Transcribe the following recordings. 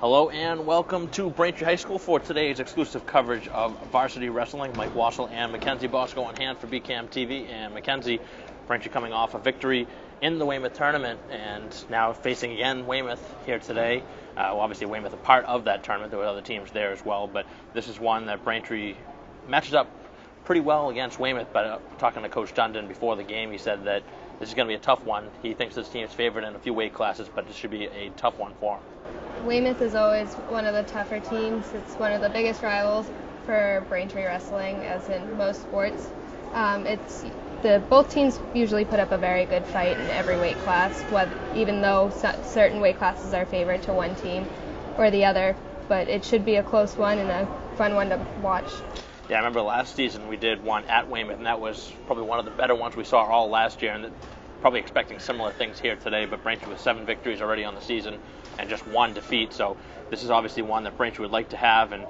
Hello and welcome to Braintree High School for today's exclusive coverage of varsity wrestling. Mike Wassel and Mackenzie Bosco on hand for BCAM TV. And Mackenzie, Braintree coming off a victory in the Weymouth tournament and now facing again Weymouth here today. Obviously Weymouth a part of that tournament. There were other teams there as well, but this is one that Braintree matches up pretty well against Weymouth. But talking to Coach Dundon before the game, he said that this is going to be a tough one. He thinks this team's favored in a few weight classes, but this should be a tough one for him. Weymouth is always one of the tougher teams. It's one of the biggest rivals for Braintree wrestling, as in most sports. Both teams usually put up a very good fight in every weight class, even though certain weight classes are favored to one team or the other. But it should be a close one and a fun one to watch. Yeah, I remember last season we did one at Weymouth, and that was probably one of the better ones we saw all last year, and probably expecting similar things here today, but Braintree with 7 victories already on the season and just 1 defeat, so this is obviously one that Braintree would like to have, and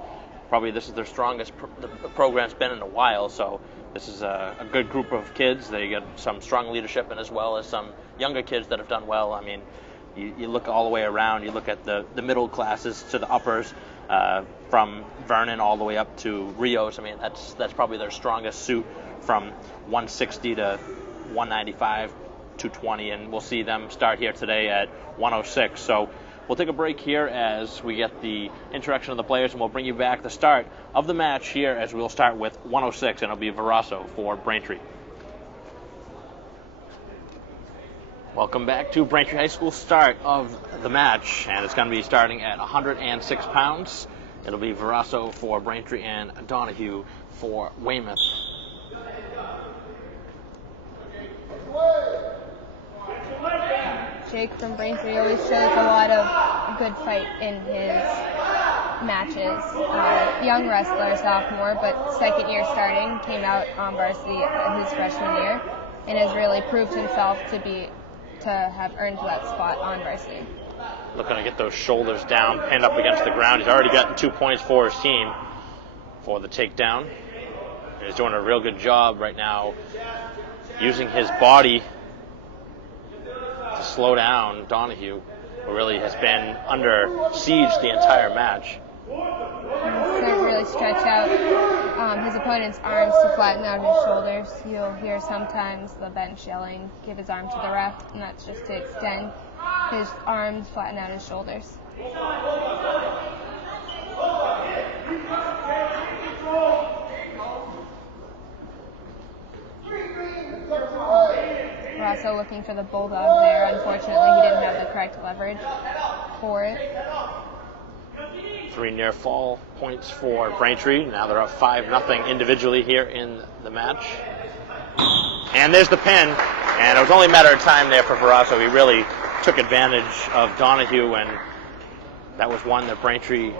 probably this is their strongest the program's been in a while, so this is a good group of kids. They get some strong leadership and as well as some younger kids that have done well. I mean, you look all the way around, you look at the middle classes to the uppers, from Vernon all the way up to Rios. I mean, that's probably their strongest suit from 160 to 195, 220, and we'll see them start here today at 106. So we'll take a break here as we get the introduction of the players, and we'll bring you back the start of the match here as we'll start with 106, and it'll be Verasso for Braintree. Welcome back to Braintree High School start of the match, and it's going to be starting at 106 pounds. It'll be Verasso for Braintree and Donahue for Weymouth. Jake from Braintree always shows a lot of good fight in his matches. Young wrestler, sophomore, but second year starting, came out on varsity his freshman year, and has really proved himself to have earned that spot on varsity. Looking to get those shoulders down, pinned up against the ground. He's already gotten 2 points for his team for the takedown. And he's doing a real good job right now using his body to slow down Donahue, who really has been under siege the entire match. To really stretch out his opponent's arms to flatten out his shoulders. You'll hear sometimes the bench yelling, "Give his arm to the ref," and that's just to extend his arms, flatten out his shoulders. We're also looking for the bulldog there. Unfortunately, he didn't have the correct leverage for it. 3 near fall points for Braintree. Now they're up 5-0 individually here in the match. And there's the pin. And it was only a matter of time there for Verasso. He really took advantage of Donahue, and that was one that Braintree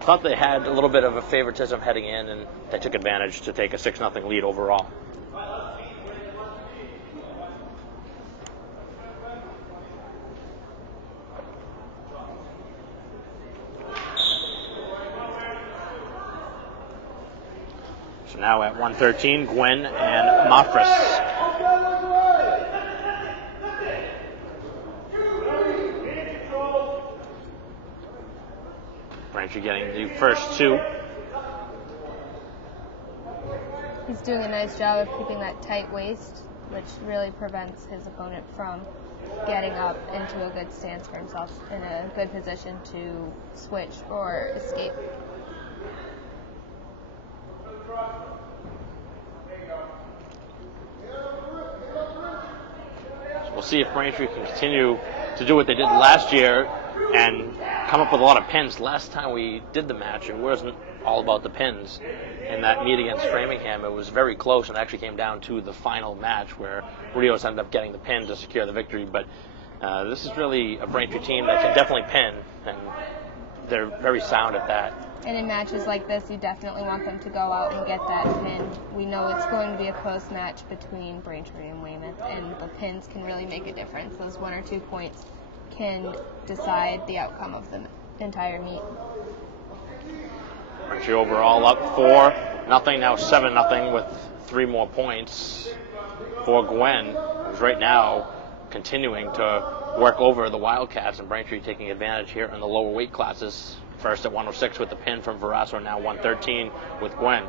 thought they had a little bit of a favoritism heading in, and they took advantage to take a 6-0 lead overall. So now at 113, Gwen and Mafris. Braintree getting the first 2. He's doing a nice job of keeping that tight waist, which really prevents his opponent from getting up into a good stance for himself in a good position to switch or escape. We'll see if Braintree can continue to do what they did last year and come up with a lot of pins. Last time we did the match, it wasn't all about the pins. In that meet against Framingham, it was very close and actually came down to the final match where Rios ended up getting the pin to secure the victory. But this is really a Braintree team that can definitely pin, and they're very sound at that. And in matches like this, you definitely want them to go out and get that pin. We know it's going to be a close match between Braintree and Weymouth, and the pins can really make a difference. Those 1 or 2 points can decide the outcome of the entire meet. Braintree overall up 4-0, now 7-0 with 3 more points for Gwen, who's right now continuing to work over the Wildcats, and Braintree taking advantage here in the lower weight classes. First at 106 with the pin from Verasso, now 113 with Gwen.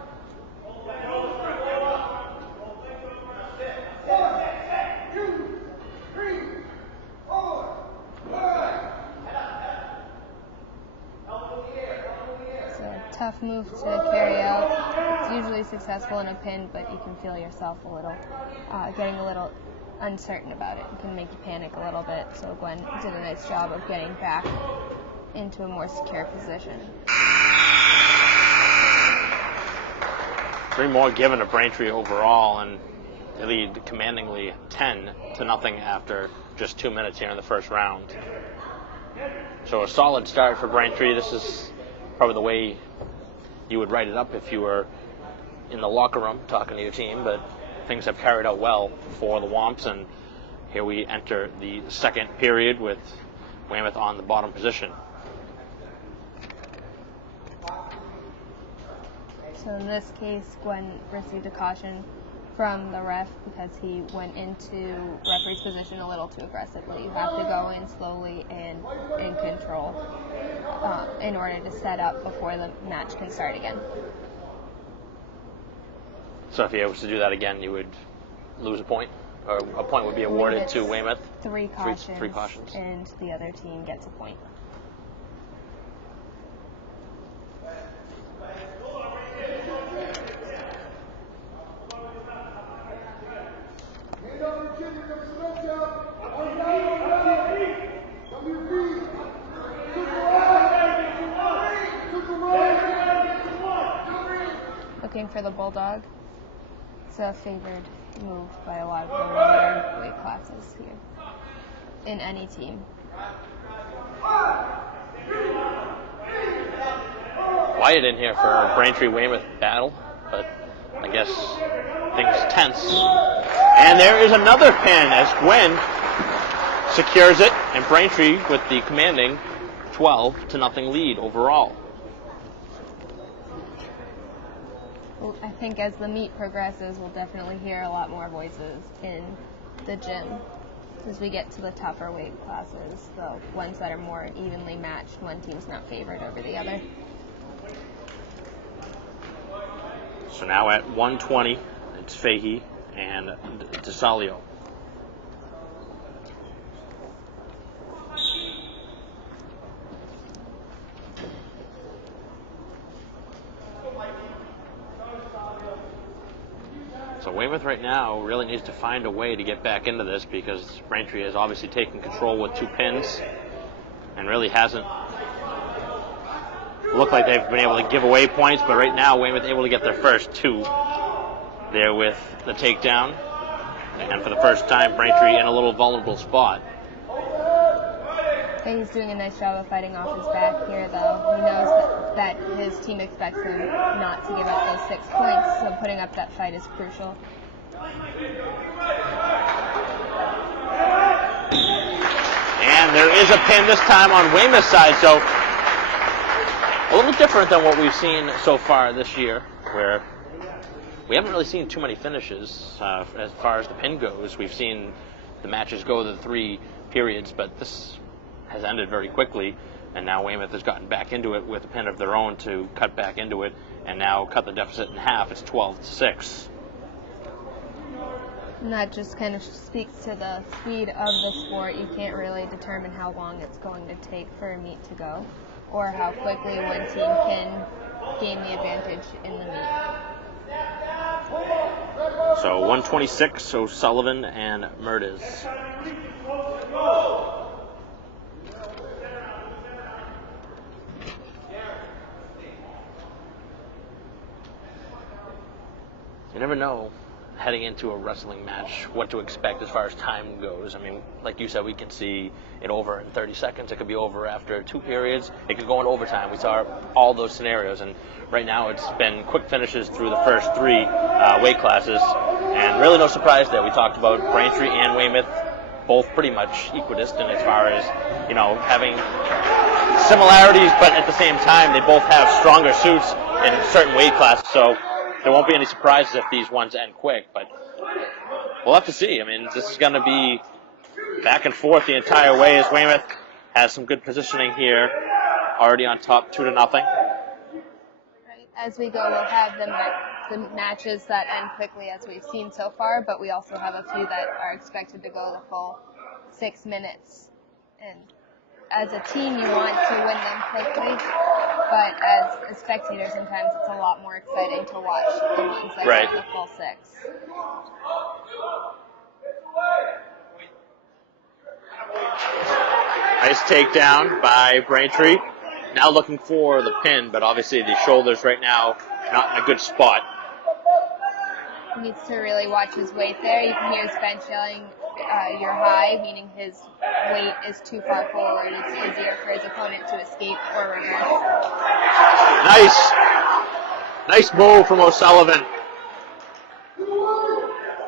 It's a tough move to carry out. It's usually successful in a pin, but you can feel yourself a little, getting a little uncertain about it. It can make you panic a little bit, so Gwen did a nice job of getting back into a more secure position. 3 more given to Braintree overall, and they lead commandingly 10-0 after just 2 minutes here in the first round. So a solid start for Braintree. This is probably the way you would write it up if you were in the locker room talking to your team, but things have carried out well for the Womps, and here we enter the second period with Weymouth on the bottom position. So in this case, Gwen received a caution from the ref because he went into referee's position a little too aggressively. You have to go in slowly and in control in order to set up before the match can start again. So if he was to do that again, you would lose a point, or a point would be awarded to Weymouth? Three cautions, and and the other team gets a point. Looking for the Bulldog. It's a favored move by a lot of the lower weight classes here in any team. Quiet in here for Braintree-Weymouth battle, but I guess things tense. And there is another pin as Gwen secures it, and Braintree with the commanding 12-0 lead overall. I think as the meet progresses, we'll definitely hear a lot more voices in the gym as we get to the tougher weight classes, the ones that are more evenly matched. One team's not favored over the other. So now at 120, it's Fahey and DeSalio. So Weymouth right now really needs to find a way to get back into this, because Braintree has obviously taken control with 2 pins and really hasn't looked like they've been able to give away points, but right now Weymouth able to get their first 2 there with the takedown, and for the first time Braintree in a little vulnerable spot. He's doing a nice job of fighting off his back here, though. He knows that his team expects him not to give up those 6 points, so putting up that fight is crucial. And there is a pin this time on Weymouth's side, so a little different than what we've seen so far this year, where we haven't really seen too many finishes as far as the pin goes. We've seen the matches go the 3 periods, but this has ended very quickly, and now Weymouth has gotten back into it with a pin of their own to cut back into it, and now cut the deficit in half. It's 12-6. And that just kind of speaks to the speed of the sport. You can't really determine how long it's going to take for a meet to go, or how quickly one team can gain the advantage in the meet. So 126, O'Sullivan and Mertes. You never know, heading into a wrestling match, what to expect as far as time goes. I mean, like you said, we can see it over in 30 seconds. It could be over after 2 periods. It could go in overtime. We saw all those scenarios, and right now it's been quick finishes through the first 3 weight classes, and really no surprise there. We talked about Braintree and Weymouth, both pretty much equidistant as far as, having similarities, but at the same time, they both have stronger suits in certain weight classes, so there won't be any surprises if these ones end quick, but we'll have to see. I mean, this is going to be Back and forth the entire way as Weymouth has some good positioning here. Already on top, 2-0. Right. As we go, we'll have the matches that end quickly as we've seen so far, but we also have a few that are expected to go the full 6 minutes. And as a team, you want to win them quickly, but as a spectator, sometimes it's a lot more exciting to watch the ones that Right. go the full 6. Nice takedown by Braintree. Now looking for the pin, but obviously the shoulders right now not in a good spot. He needs to really watch his weight there. You can hear his bench yelling, "You're high," meaning his weight is too far forward. It's easier for his opponent to escape or reverse. Nice move from O'Sullivan.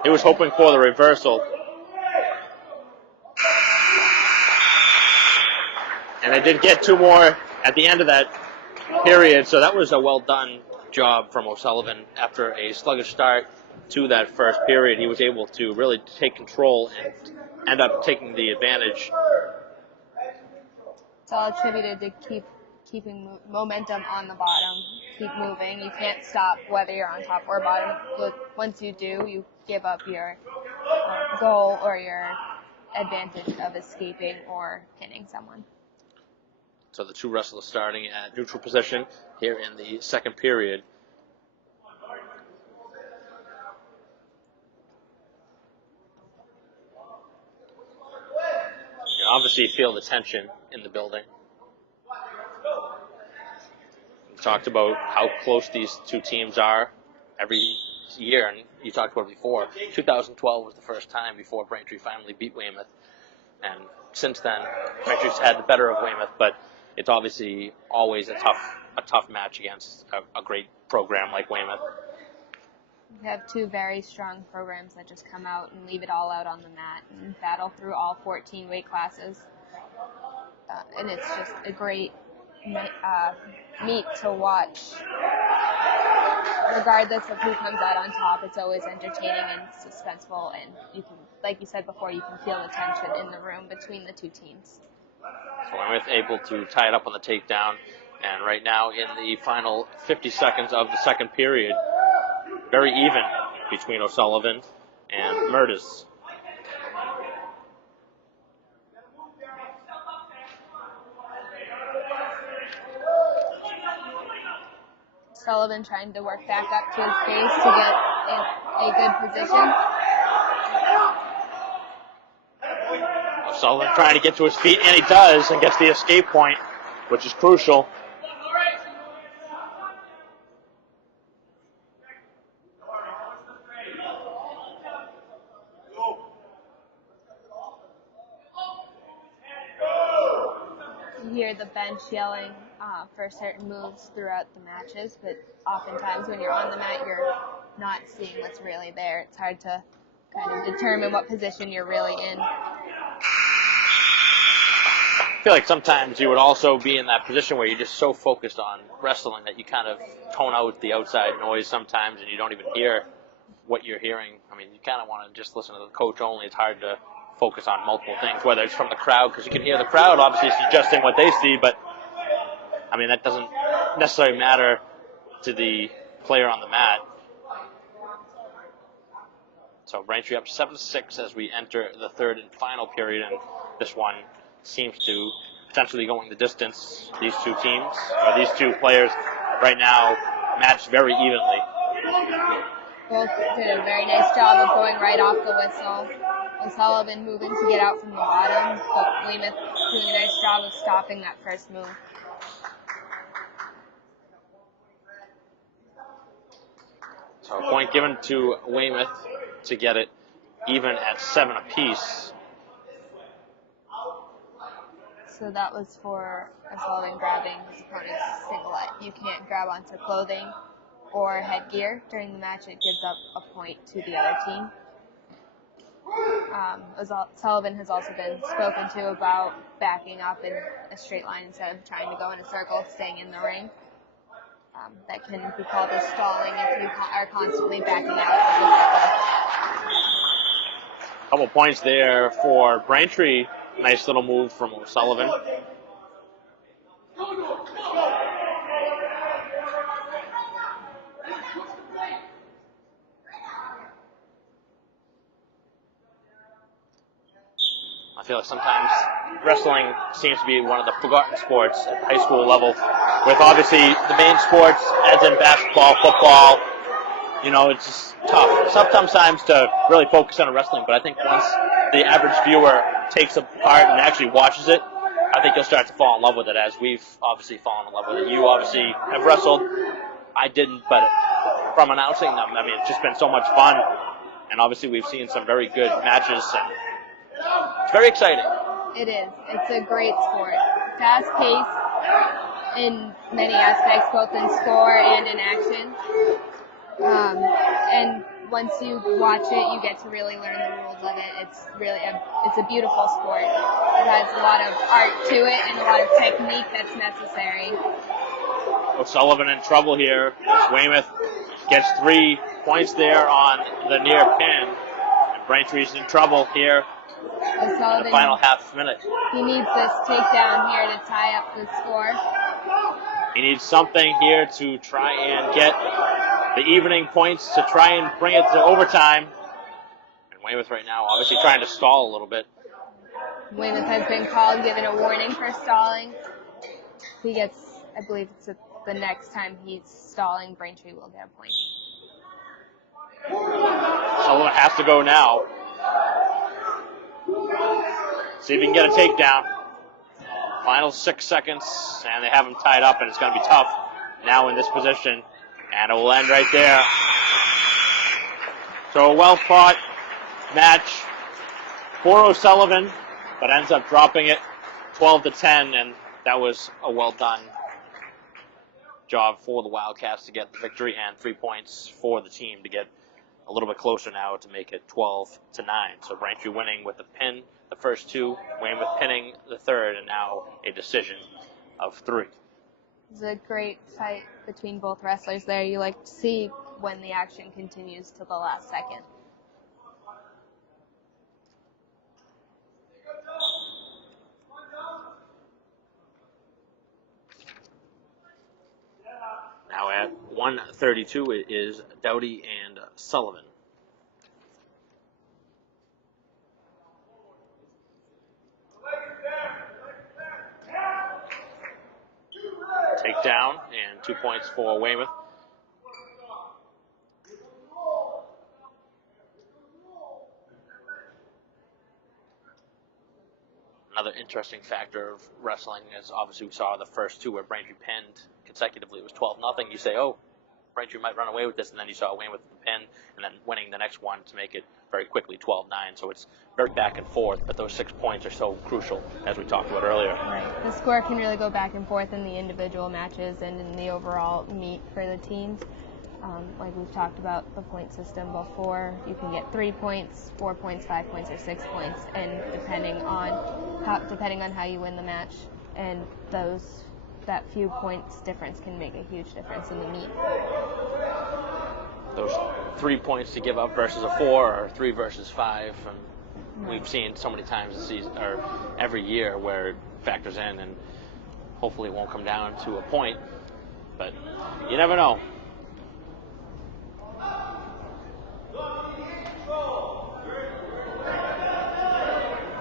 He was hoping for the reversal. And they did get 2 more at the end of that period, so that was a well-done job from O'Sullivan. After a sluggish start to that first period, he was able to really take control and end up taking the advantage. It's all attributed to keeping momentum on the bottom. Keep moving. You can't stop whether you're on top or bottom. But once you do, you give up your goal or your advantage of escaping or pinning someone. So the 2 wrestlers starting at neutral position here in the second period. You can obviously feel the tension in the building. We talked about how close these 2 teams are every year, and you talked about it before. 2012 was the first time before Braintree finally beat Weymouth, and since then, Braintree's had the better of Weymouth, but it's obviously always a tough match against a great program like Weymouth. We have 2 very strong programs that just come out and leave it all out on the mat and battle through all 14 weight classes. And it's just a great meet to watch. Regardless of who comes out on top, it's always entertaining and suspenseful, and you can, like you said before, you can feel the tension in the room between the 2 teams. So Weymouth able to tie it up on the takedown, and right now in the final 50 seconds of the second period, very even between O'Sullivan and Murtis. Sullivan trying to work back up to his base to get in a good position. O'Sullivan trying to get to his feet, and he does, and gets the escape point, which is crucial. You hear the bench yelling for certain moves throughout the matches, but oftentimes when you're on the mat, you're not seeing what's really there. It's hard to kind of determine what position you're really in. I feel like sometimes you would also be in that position where you're just so focused on wrestling that you kind of tone out the outside noise sometimes, and you don't even hear what you're hearing. I mean, you kind of want to just listen to the coach only. It's hard to focus on multiple things, whether it's from the crowd, because you can hear the crowd obviously suggesting what they see, but I mean, that doesn't necessarily matter to the player on the mat. So Braintree up 7-6 as we enter the third and final period, and this one seems to potentially going the distance. These 2 teams, or these 2 players right now, matched very evenly. Both did a very nice job of going right off the whistle. O'Sullivan moving to get out from the bottom, but Weymouth doing a nice job of stopping that first move. So a point given to Weymouth to get it even at 7 apiece. So that was for O'Sullivan grabbing his opponent's singlet. You can't grab onto clothing or headgear during the match. It gives up a point to the other team. Sullivan has also been spoken to about backing up in a straight line instead of trying to go in a circle, staying in the ring. That can be called as stalling if you are constantly backing out of the circle. Couple points there for Braintree. Nice little move from O'Sullivan. I feel like sometimes wrestling seems to be one of the forgotten sports at the high school level, with obviously the main sports, as in basketball, football. You know, it's just tough sometimes to really focus on wrestling, but I think once the average viewer takes a part and actually watches it, I think you'll start to fall in love with it, as we've obviously fallen in love with it. You obviously have wrestled. I didn't, but from announcing them, I mean, it's just been so much fun, and obviously we've seen some very good matches, and it's very exciting. It is. It's a great sport. Fast-paced in many aspects, both in score and in action. And once you watch it, you get to really learn the rules of it. It's a beautiful sport. It has a lot of art to it and a lot of technique that's necessary. O'Sullivan in trouble here as Weymouth gets 3 points there on the near pin. And Braintree's in trouble here in the final half minute. He needs this takedown here to tie up the score. He needs something here to try and get the evening points to try and bring it to overtime. And Weymouth right now obviously trying to stall a little bit. Weymouth has been called, given a warning for stalling. He gets, I believe it's the next time he's stalling, Braintree will get a point. Sullivan has to go now. See if he can get a takedown. Final 6 seconds, and they have him tied up, and it's going to be tough now in this position. And it will end right there. So a well-fought match for O'Sullivan, but ends up dropping it 12-10, and that was a well-done job for the Wildcats to get the victory, and 3 points for the team to get a little bit closer now to make it 12-9. So Braintree winning with the pin, the first 2, Weymouth pinning the third, and now a decision of 3. It's a great fight between both wrestlers there. You like to see when the action continues to the last second. Now at 1:32, it is Doughty and Sullivan. Takedown and 2 points for Weymouth. Another interesting factor of wrestling is obviously we saw the first 2 where Braintree pinned consecutively. It was 12-0. You say, oh, Braintree might run away with this, and then you saw Weymouth with the pin, and then winning the next one to make it very quickly 12-9. So it's very back and forth, but those 6 points are so crucial, as we talked about earlier. Right. The score can really go back and forth in the individual matches and in the overall meet for the teams. Like we've talked about the point system before, you can get 3 points, 4 points, 5 points, or 6 points, and depending on how you win the match, and that few points difference can make a huge difference in the meet. Those 3 points to give up versus a 4, or 3 versus 5, and we've seen so many times this season, or every year, where it factors in, and hopefully it won't come down to a point, but you never know.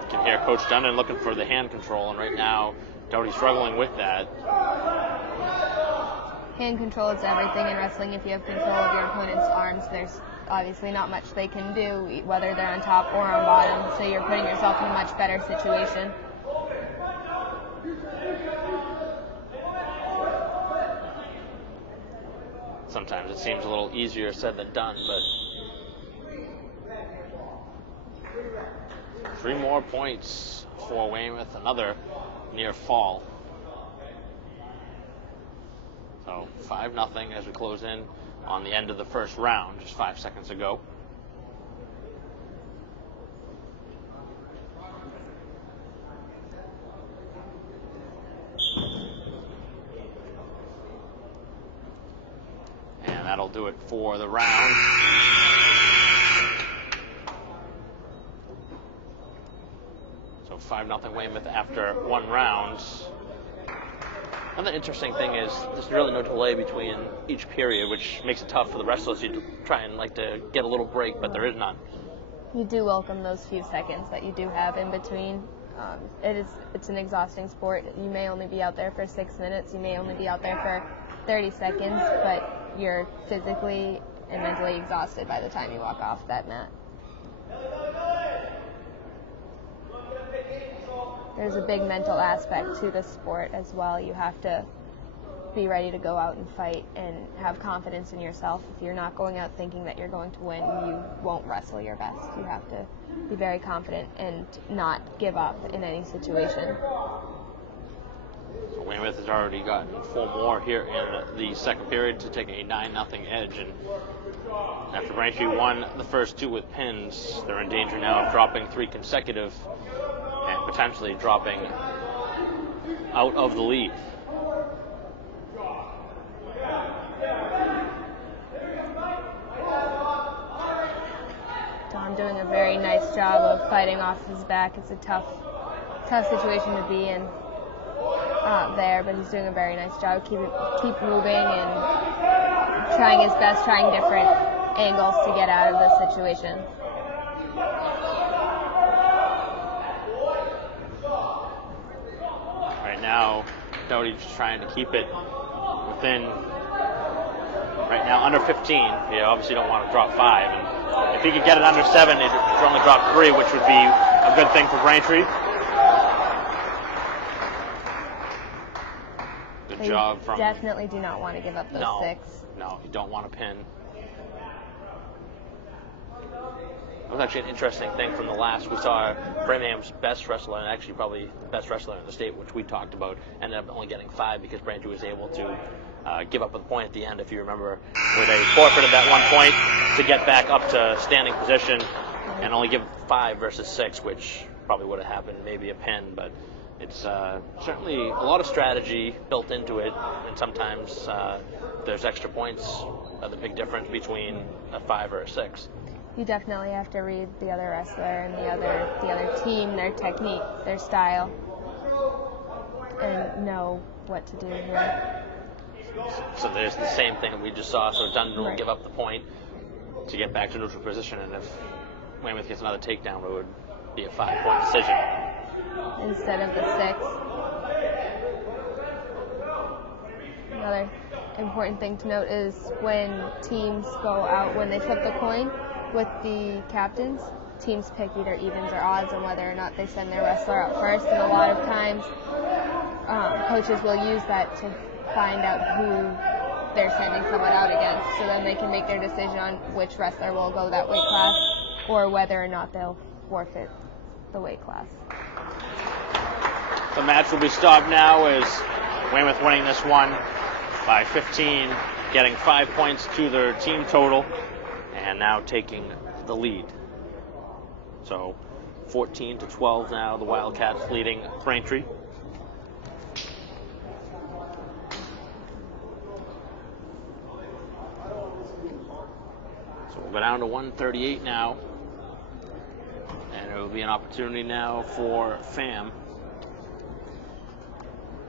You can hear Coach Dunnan looking for the hand control, and right now Doughty's struggling with that. Hand control is everything in wrestling. If you have control of your opponent's arms, there's obviously not much they can do, whether they're on top or on bottom, so you're putting yourself in a much better situation. Sometimes it seems a little easier said than done, but 3 more points for Weymouth, another near fall. So 5-0 as we close in on the end of the first round, just 5 seconds ago. And that'll do it for the round. So 5-0 Weymouth after 1 round. Another interesting thing is there's really no delay between each period, which makes it tough for the wrestlers. You try and like to get a little break, but there is none. You do welcome those few seconds that you do have in between. It's an exhausting sport. You may only be out there for 6 minutes. You may only be out there for 30 seconds, but you're physically and mentally exhausted by the time you walk off that mat. There's a big mental aspect to the sport as well. You have to be ready to go out and fight and have confidence in yourself. If you're not going out thinking that you're going to win, you won't wrestle your best. You have to be very confident and not give up in any situation. So Weymouth has already gotten 4 more here in the second period to take a 9-0 edge. And after Braintree won the first 2 with pins, they're in danger now of dropping 3 consecutive and potentially dropping out of the lead. Tom doing a very nice job of fighting off his back. It's a tough situation to be in there, but he's doing a very nice job. Keep moving and trying his best, trying different angles to get out of this situation. Right now, Doty's just trying to keep it within, right now, under 15. You obviously don't want to drop 5. And if he could get it under 7, he'd only drop 3, which would be a good thing for Braintree. Good job from... Definitely do not want to give up those 6. No, you don't want to pin. That was actually an interesting thing from the last. We saw Birmingham's best wrestler, and actually probably the best wrestler in the state, which we talked about, ended up only getting 5 because Braintree was able to give up a point at the end, if you remember, where they forfeited that 1 point to get back up to standing position and only give 5 versus 6, which probably would have happened, maybe a pin, but it's certainly a lot of strategy built into it, and sometimes there's extra points are the big difference between a 5 or a 6. You definitely have to read the other wrestler and the other team, their technique, their style, and know what to do here. So there's the same thing that we just saw. So Dundon will give up the point to get back to neutral position, and if Weymouth gets another takedown, it would be a 5-point decision instead of the 6. Another important thing to note is when teams go out, when they flip the coin with the captains, teams pick either evens or odds on whether or not they send their wrestler out first, and a lot of times coaches will use that to find out who they're sending someone out against, so then they can make their decision on which wrestler will go that weight class or whether or not they'll forfeit the weight class. The match will be stopped now as Weymouth winning this one by 15, getting 5 points to their team total, and now taking the lead. So 14-12 now, the Wildcats leading Braintree. So we'll go down to 138 now, and it will be an opportunity now for Pham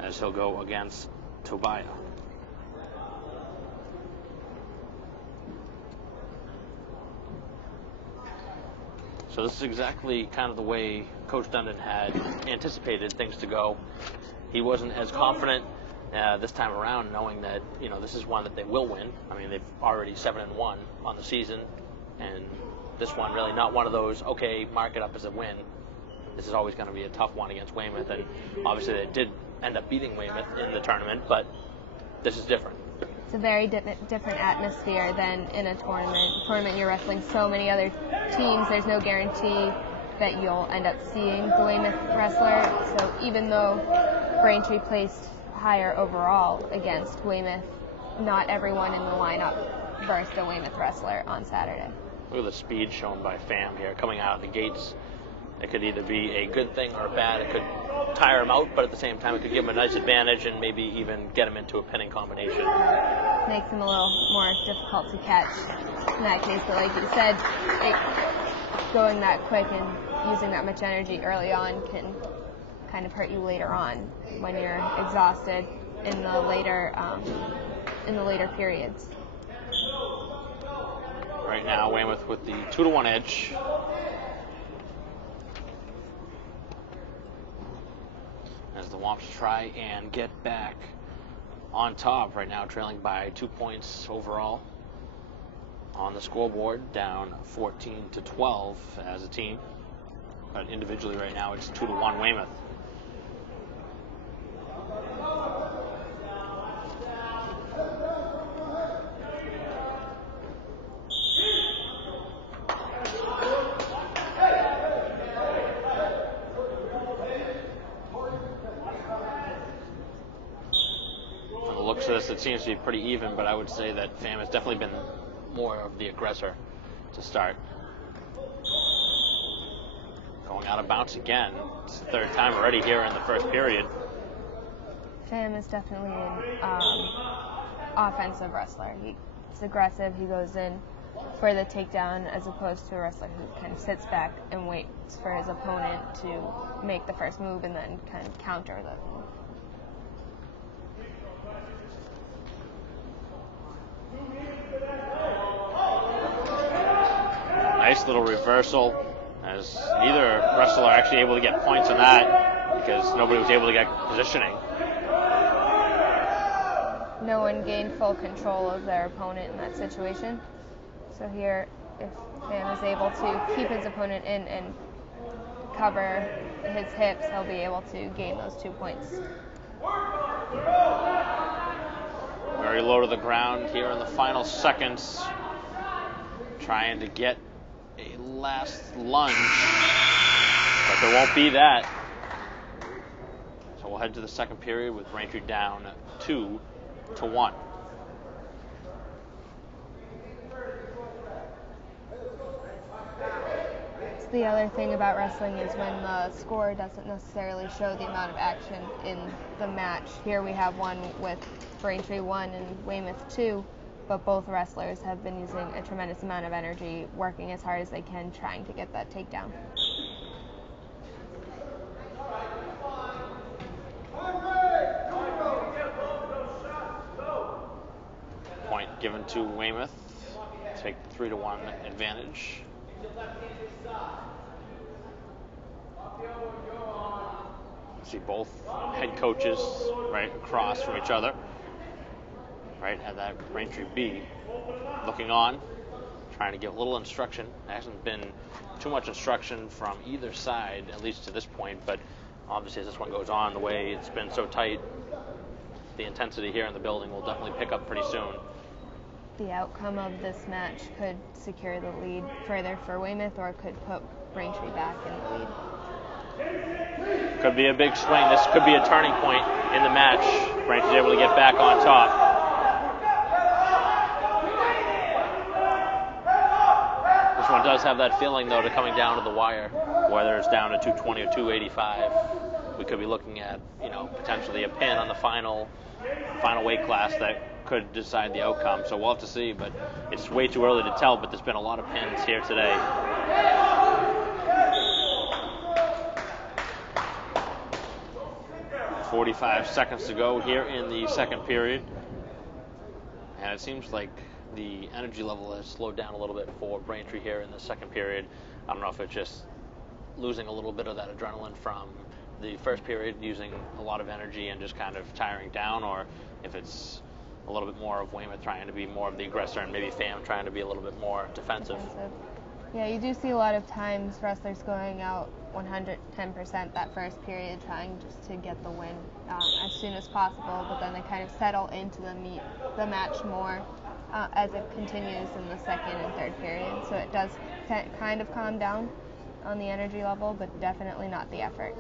as he'll go against Tobiah. So this is exactly kind of the way Coach Dundon had anticipated things to go. He wasn't as confident this time around, knowing that this is one that they will win. I mean, they've already 7-1 on the season, and this one really not one of those, okay, mark it up as a win. This is always going to be a tough one against Weymouth, and obviously they did end up beating Weymouth in the tournament, but this is different. It's a very different atmosphere than in a tournament. You're wrestling so many other teams. There's no guarantee that you'll end up seeing the Weymouth wrestler. So even though Braintree placed higher overall against Weymouth, not everyone in the lineup versed a Weymouth wrestler on Saturday. Look at the speed shown by Pham here coming out of the gates. It could either be a good thing or bad. It could tire him out, but at the same time it could give him a nice advantage and maybe even get him into a pinning combination. Makes him a little more difficult to catch in that case, but like you said, going that quick and using that much energy early on can kind of hurt you later on when you're exhausted in the later periods. Right now, Weymouth with the 2-1 edge. As the Womps try and get back on top. Right now, trailing by 2 points overall on the scoreboard, down 14-12 as a team. But individually right now, it's 2-1 Weymouth. So it seems to be pretty even, but I would say that FAM has definitely been more of the aggressor to start. Going out of bounds again. It's the third time already here in the first period. FAM is definitely an offensive wrestler. He's aggressive. He goes in for the takedown as opposed to a wrestler who kind of sits back and waits for his opponent to make the first move and then kind of counter the move. Nice little reversal, as neither wrestler are actually able to get points on that because nobody was able to get positioning. No one gained full control of their opponent in that situation. So here, if FAM is able to keep his opponent in and cover his hips, he'll be able to gain those 2 points. Very low to the ground here in the final seconds, trying to get a last lunge, but there won't be that. So we'll head to the second period with Braintree down 2-1. The other thing about wrestling is when the score doesn't necessarily show the amount of action in the match. Here we have one with Braintree 1 and Weymouth 2, but both wrestlers have been using a tremendous amount of energy, working as hard as they can, trying to get that takedown. Point given to Weymouth. Take the 3-1 advantage. See both head coaches right across from each other. Right at that Braintree B, looking on, trying to give a little instruction. There hasn't been too much instruction from either side, at least to this point, but obviously as this one goes on, the way it's been so tight, the intensity here in the building will definitely pick up pretty soon. The outcome of this match could secure the lead further for Weymouth, or could put Braintree back in the lead. Could be a big swing. This could be a turning point in the match. Braintree's able to get back on top. This one does have that feeling, though, to coming down to the wire, whether it's down to 220 or 285. We could be looking at, potentially a pin on the final weight class that could decide the outcome. So we'll have to see, but it's way too early to tell, but there's been a lot of pins here today. 45 seconds to go here in the second period. And it seems like the energy level has slowed down a little bit for Braintree here in the second period. I don't know if it's just losing a little bit of that adrenaline from the first period, using a lot of energy and just kind of tiring down, or if it's a little bit more of Weymouth trying to be more of the aggressor and maybe FAM trying to be a little bit more defensive. Yeah, you do see a lot of times wrestlers going out 110% that first period, trying just to get the win as soon as possible, but then they kind of settle into the match more as it continues in the second and third period. So it does kind of calm down on the energy level, but definitely not the effort.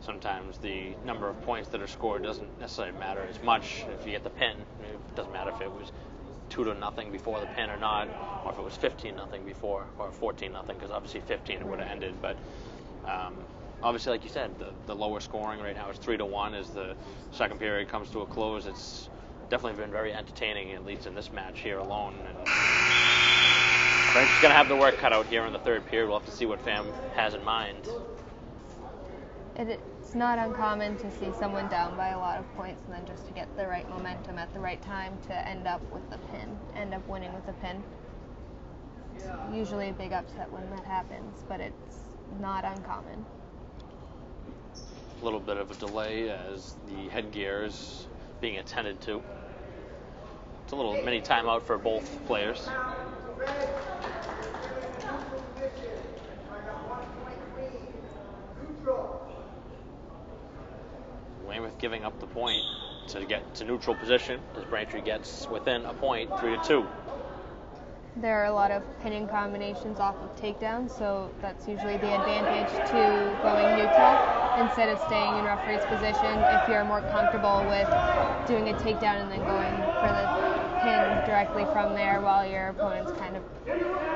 Sometimes the number of points that are scored doesn't necessarily matter as much. If you get the pin, it doesn't matter if it was 2-0 before the pin or not, or if it was 15-0 before, or 14-0, because obviously 15 it would have ended. But obviously, like you said, the lower scoring right now is 3-1 as the second period comes to a close. It's definitely been very entertaining, at least in this match here alone. And Braintree's going to have the work cut out here in the third period. We'll have to see what Pham has in mind. It's not uncommon to see someone down by a lot of points and then just to get the right momentum at the right time to end up with the pin, end up winning with a pin. It's usually a big upset when that happens, but it's not uncommon. A little bit of a delay as the headgear is being attended to. It's a little mini timeout for both players. Weymouth giving up the point to get to neutral position as Braintree gets within a point, 3-2. There are a lot of pinning combinations off of takedowns, so that's usually the advantage to going neutral instead of staying in referee's position. If you're more comfortable with doing a takedown and then going for the pin directly from there while your opponent's kind of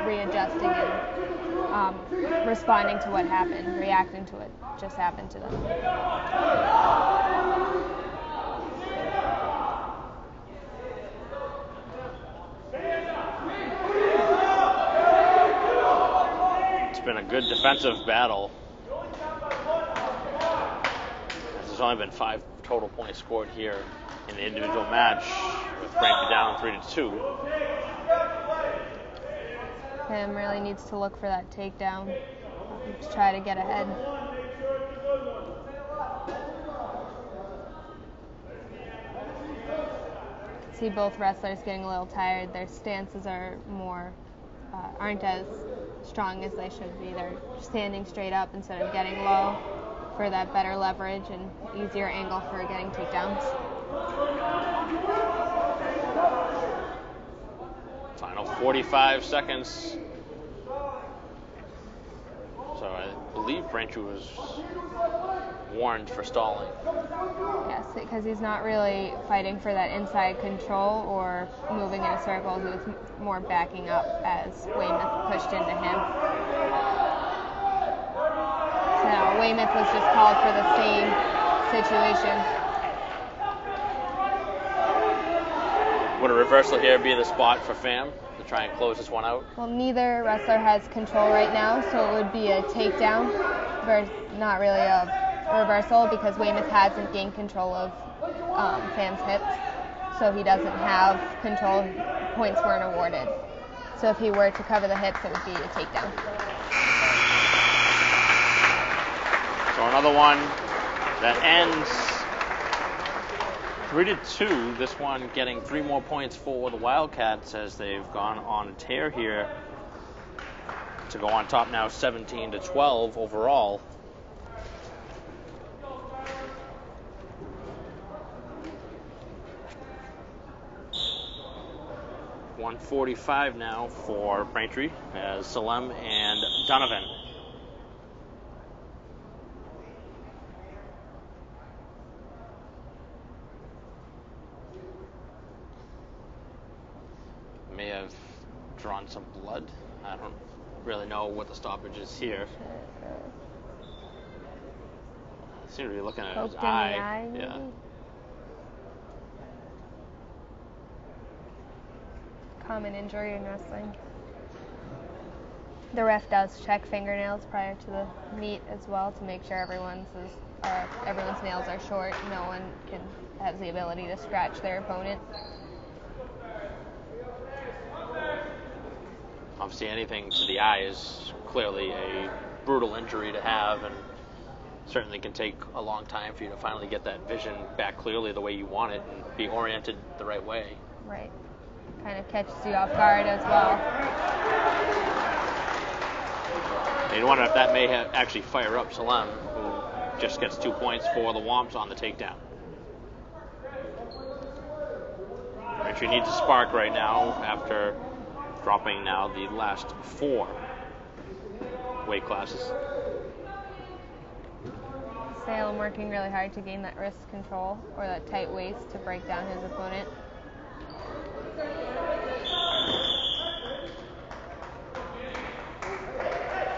readjusting and responding to what happened, reacting to what just happened to them. It's been a good defensive battle. There's only been 5 total points scored here in the individual match, with Braintree down 3-2. Pham really needs to look for that takedown to try to get ahead. See both wrestlers getting a little tired. Their stances are aren't as strong as they should be. They're standing straight up instead of getting low for that better leverage and easier angle for getting takedowns. Final 45 seconds. So I believe Braintree was warned for stalling. Yes, because he's not really fighting for that inside control or moving in a circle. He was more backing up as Weymouth pushed into him. So now Weymouth was just called for the same situation. Would a reversal here be the spot for Pham to try and close this one out? Well, neither wrestler has control right now, so it would be a takedown versus not really a reversal because Weymouth hasn't gained control of Pham's hips, so he doesn't have control. Points weren't awarded. So if he were to cover the hips, it would be a takedown. So another one that ends 3-2. This one getting 3 more points for the Wildcats as they've gone on a tear here to go on top now, 17-12 overall. .145 now for Braintree as Salem and Donovan. May have drawn some blood. I don't really know what the stoppage is here. Seem to be looking at his eye. Maybe? Yeah. Common injury in wrestling. The ref does check fingernails prior to the meet as well to make sure everyone's nails are short. No one has the ability to scratch their opponent. Obviously, anything to the eye is clearly a brutal injury to have, and certainly can take a long time for you to finally get that vision back clearly the way you want it and be oriented the right way. Right. Kind of catches you off guard as well. And you wonder if that may actually fire up Salem, who just gets 2 points for the Womps on the takedown. Braintree needs a spark right now after dropping now the last 4 weight classes. Salem working really hard to gain that wrist control or that tight waist to break down his opponent.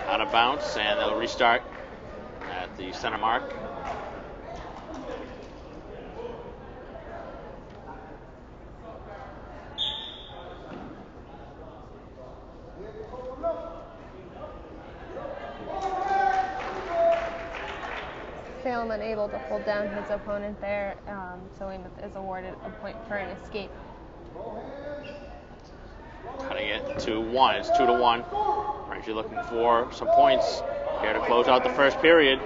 Out of bounds, and they'll restart at the center mark. Salem unable to hold down his opponent there, so Weymouth is awarded a point for an escape. Cutting it to 1. It's 2-1. Braintree looking for some points here to close out the first period.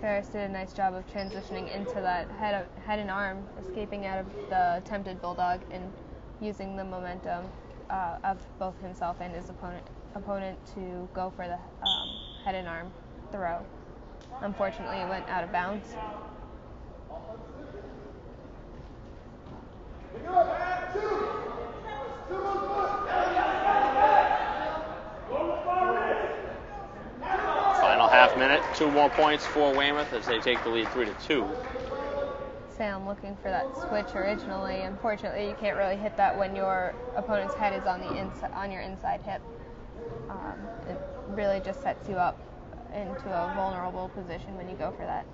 Ferris did a nice job of transitioning into that head and arm, escaping out of the attempted bulldog and using the momentum of both himself and his opponent to go for the head and arm throw. Unfortunately, it went out of bounds. Final half minute, 2 more points for Weymouth as they take the lead 3-2. Salem looking for that switch originally. Unfortunately, you can't really hit that when your opponent's head is on your inside hip. It really just sets you up into a vulnerable position when you go for that.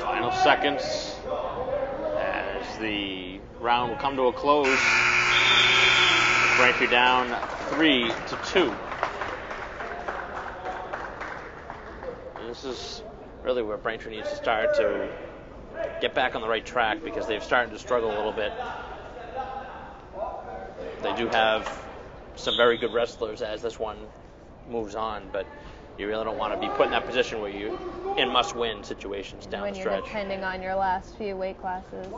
Final seconds as the round will come to a close. Braintree down 3-2. This is really where Braintree needs to start to get back on the right track because they've started to struggle a little bit. They do have some very good wrestlers as this one moves on, but you really don't want to be put in that position where you're in must-win situations down the stretch. When you're depending on your last few weight classes,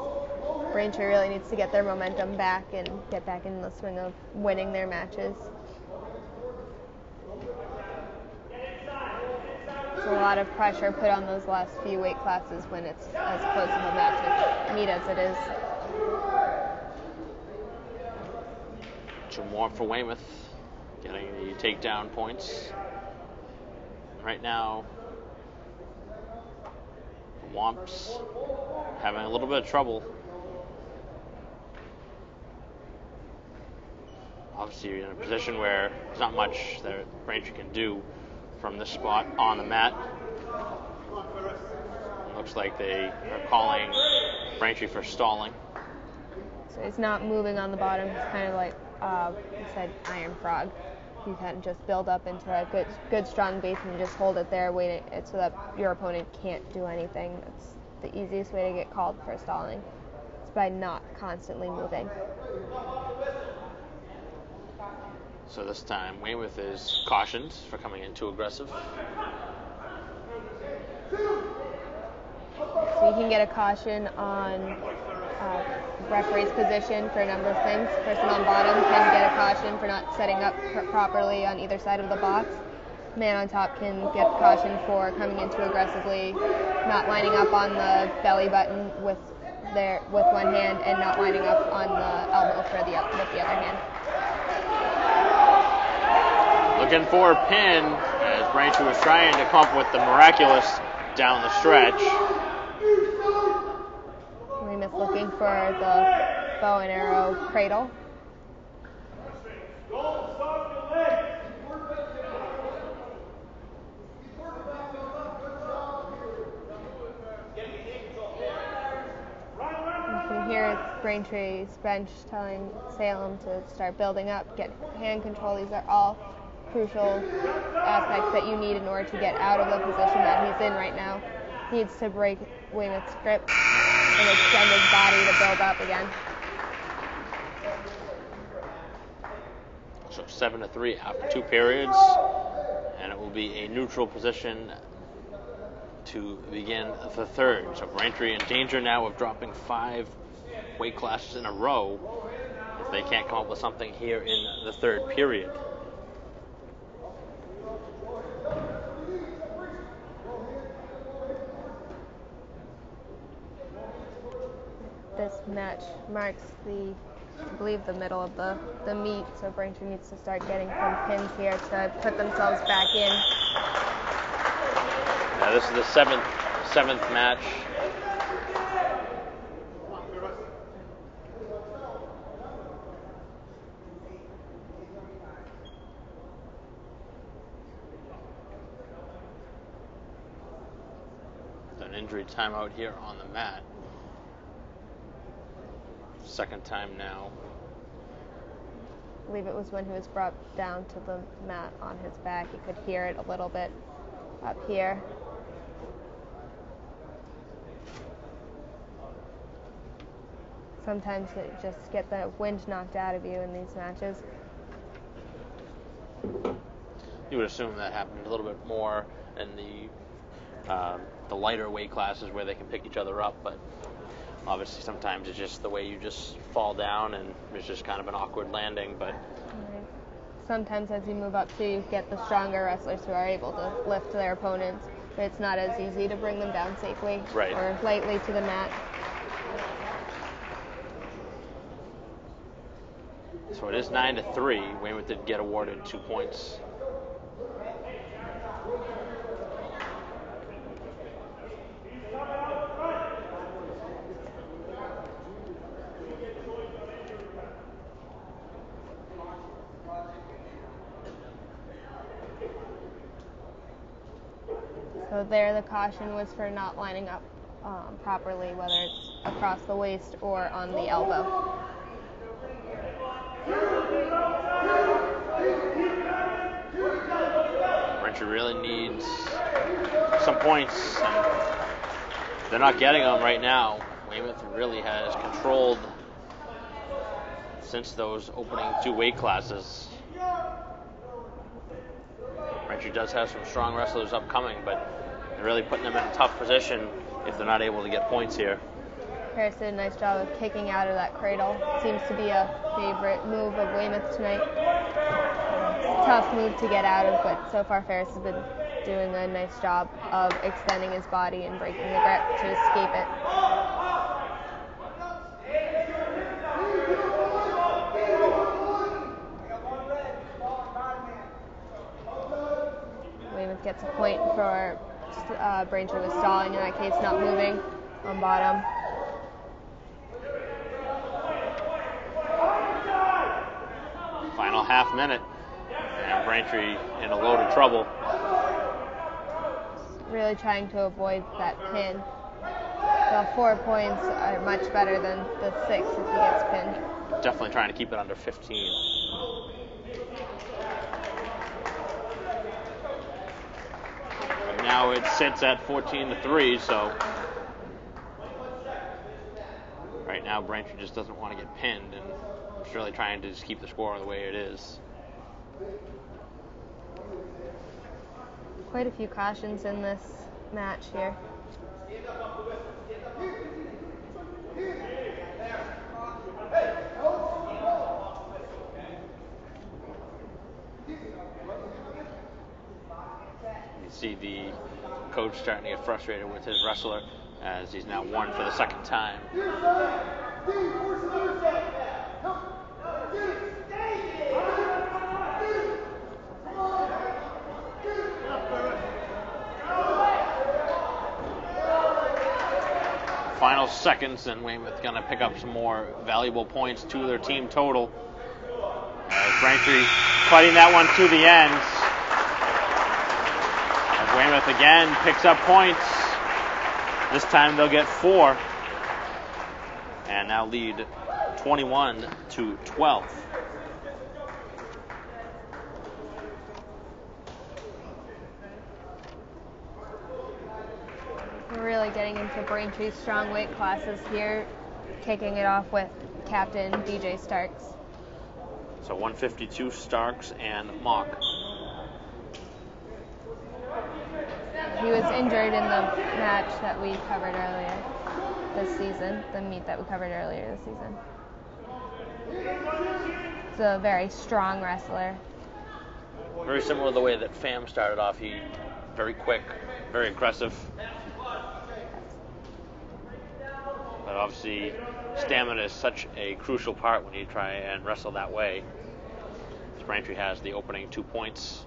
Braintree really needs to get their momentum back and get back in the swing of winning their matches. There's a lot of pressure put on those last few weight classes when it's as close of a match as neat as it is. 2 more for Weymouth, getting the takedown points. Right now, Womps having a little bit of trouble. Obviously, you're in a position where there's not much that Braintree can do from this spot on the mat. It looks like they are calling Braintree for stalling. So he's not moving on the bottom. He's kind of like, he said, Iron Frog. You can just build up into a good strong base and just hold it there, wait it so that your opponent can't do anything. That's the easiest way to get called for stalling. It's by not constantly moving. So this time, Weymouth is cautioned for coming in too aggressive. So you can get a caution on referee's position for a number of things. Person on bottom can get a caution for not setting up properly on either side of the box. Man on top can get caution for coming in too aggressively, not lining up on the belly button with one hand and not lining up on the elbow with the other hand. Looking for a pin as Braintree was trying to come up with the miraculous down the stretch. Weymouth looking for the bow and arrow cradle. You can hear Braintree's bench telling Salem to start building up, get hand control. These are all crucial aspects that you need in order to get out of the position that he's in right now. He needs to break Weymouth's grip and extend his body to build up again. So 7-3 after 2 periods, and it will be a neutral position to begin the third. So Braintree in danger now of dropping 5 weight classes in a row if they can't come up with something here in the third period. This match marks I believe the middle of the meet, so Braintree needs to start getting some pins here to put themselves back in. Now this is the seventh match injury timeout here on the mat. Second time now. I believe it was when he was brought down to the mat on his back. You could hear it a little bit up here. Sometimes you just get the wind knocked out of you in these matches. You would assume that happened a little bit more in the lighter weight classes where they can pick each other up, but obviously sometimes it's just the way you just fall down and it's just kind of an awkward landing. But sometimes as you move up too, you get the stronger wrestlers who are able to lift their opponents, but it's not as easy to bring them down safely or lightly to the mat. So it is 9-3. Weymouth did get awarded 2 points. So there the caution was for not lining up properly, whether it's across the waist or on the elbow. Braintree really needs some points, and they're not getting them right now. Weymouth really has controlled since those opening 2 weight classes. Braintree does have some strong wrestlers upcoming, but they're really putting them in a tough position if they're not able to get points here. Ferris did a nice job of kicking out of that cradle. Seems to be a favorite move of Weymouth tonight. Tough move to get out of, but so far Ferris has been doing a nice job of extending his body and breaking the grip to escape it. Weymouth gets a point for Braintree was stalling, in that case not moving on bottom. Final half minute, and Braintree in a load of trouble. Really trying to avoid that pin. The 4 points are much better than the 6 if he gets pinned. Definitely trying to keep it under 15. Now it sits at 14-3, so right now Braintree just doesn't want to get pinned, and it's really trying to just keep the score the way it is. Quite a few cautions in this match here. You see the coach starting to get frustrated with his wrestler as he's now won for the second time. Final seconds, and Weymouth going to pick up some more valuable points to their team total. Braintree fighting that one to the end. As Weymouth again picks up points. This time they'll get 4. And now lead 21-12. We're really getting into Braintree's strong weight classes here, kicking it off with Captain BJ Starks. So 152 Starks and Mock. He was injured in the match that we covered earlier this season, the meet that we covered earlier this season. He's a very strong wrestler. Very similar to the way that Pham started off. He very quick, very aggressive. But obviously, stamina is such a crucial part when you try and wrestle that way. Braintree has the opening 2 points,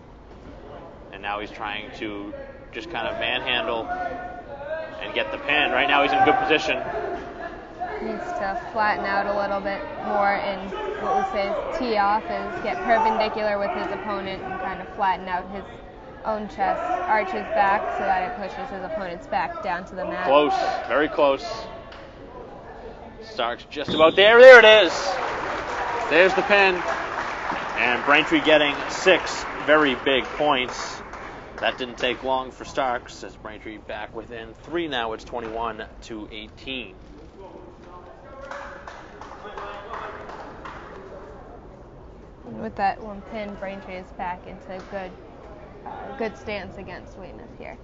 and now he's trying to just kind of manhandle and get the pin. Right now he's in good position. Needs to flatten out a little bit more, and what we say is tee off is get perpendicular with his opponent and kind of flatten out his own chest, arches back so that it pushes his opponent's back down to the mat. Close, very close. Starks just about there. There it is. There's the pin. And Braintree getting 6 very big points. That didn't take long for Starks as Braintree back within 3 now. It's 21-18. With that one pin, Braintree is back into good stance against Weymouth here.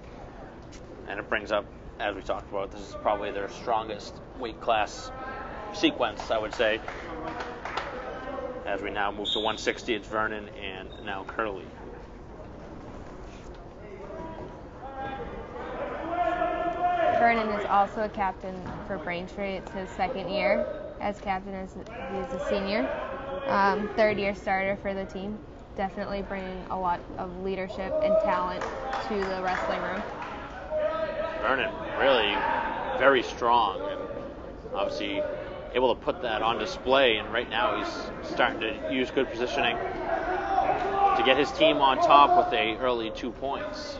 And it brings up, as we talked about, this is probably their strongest weight class sequence, I would say. As we now move to 160, it's Vernon and now Curley. Vernon is also a captain for Braintree. It's his second year as captain, as he's a senior. Third-year starter for the team. Definitely bringing a lot of leadership and talent to the wrestling room. Vernon really very strong and obviously able to put that on display, and right now he's starting to use good positioning to get his team on top with a early 2 points.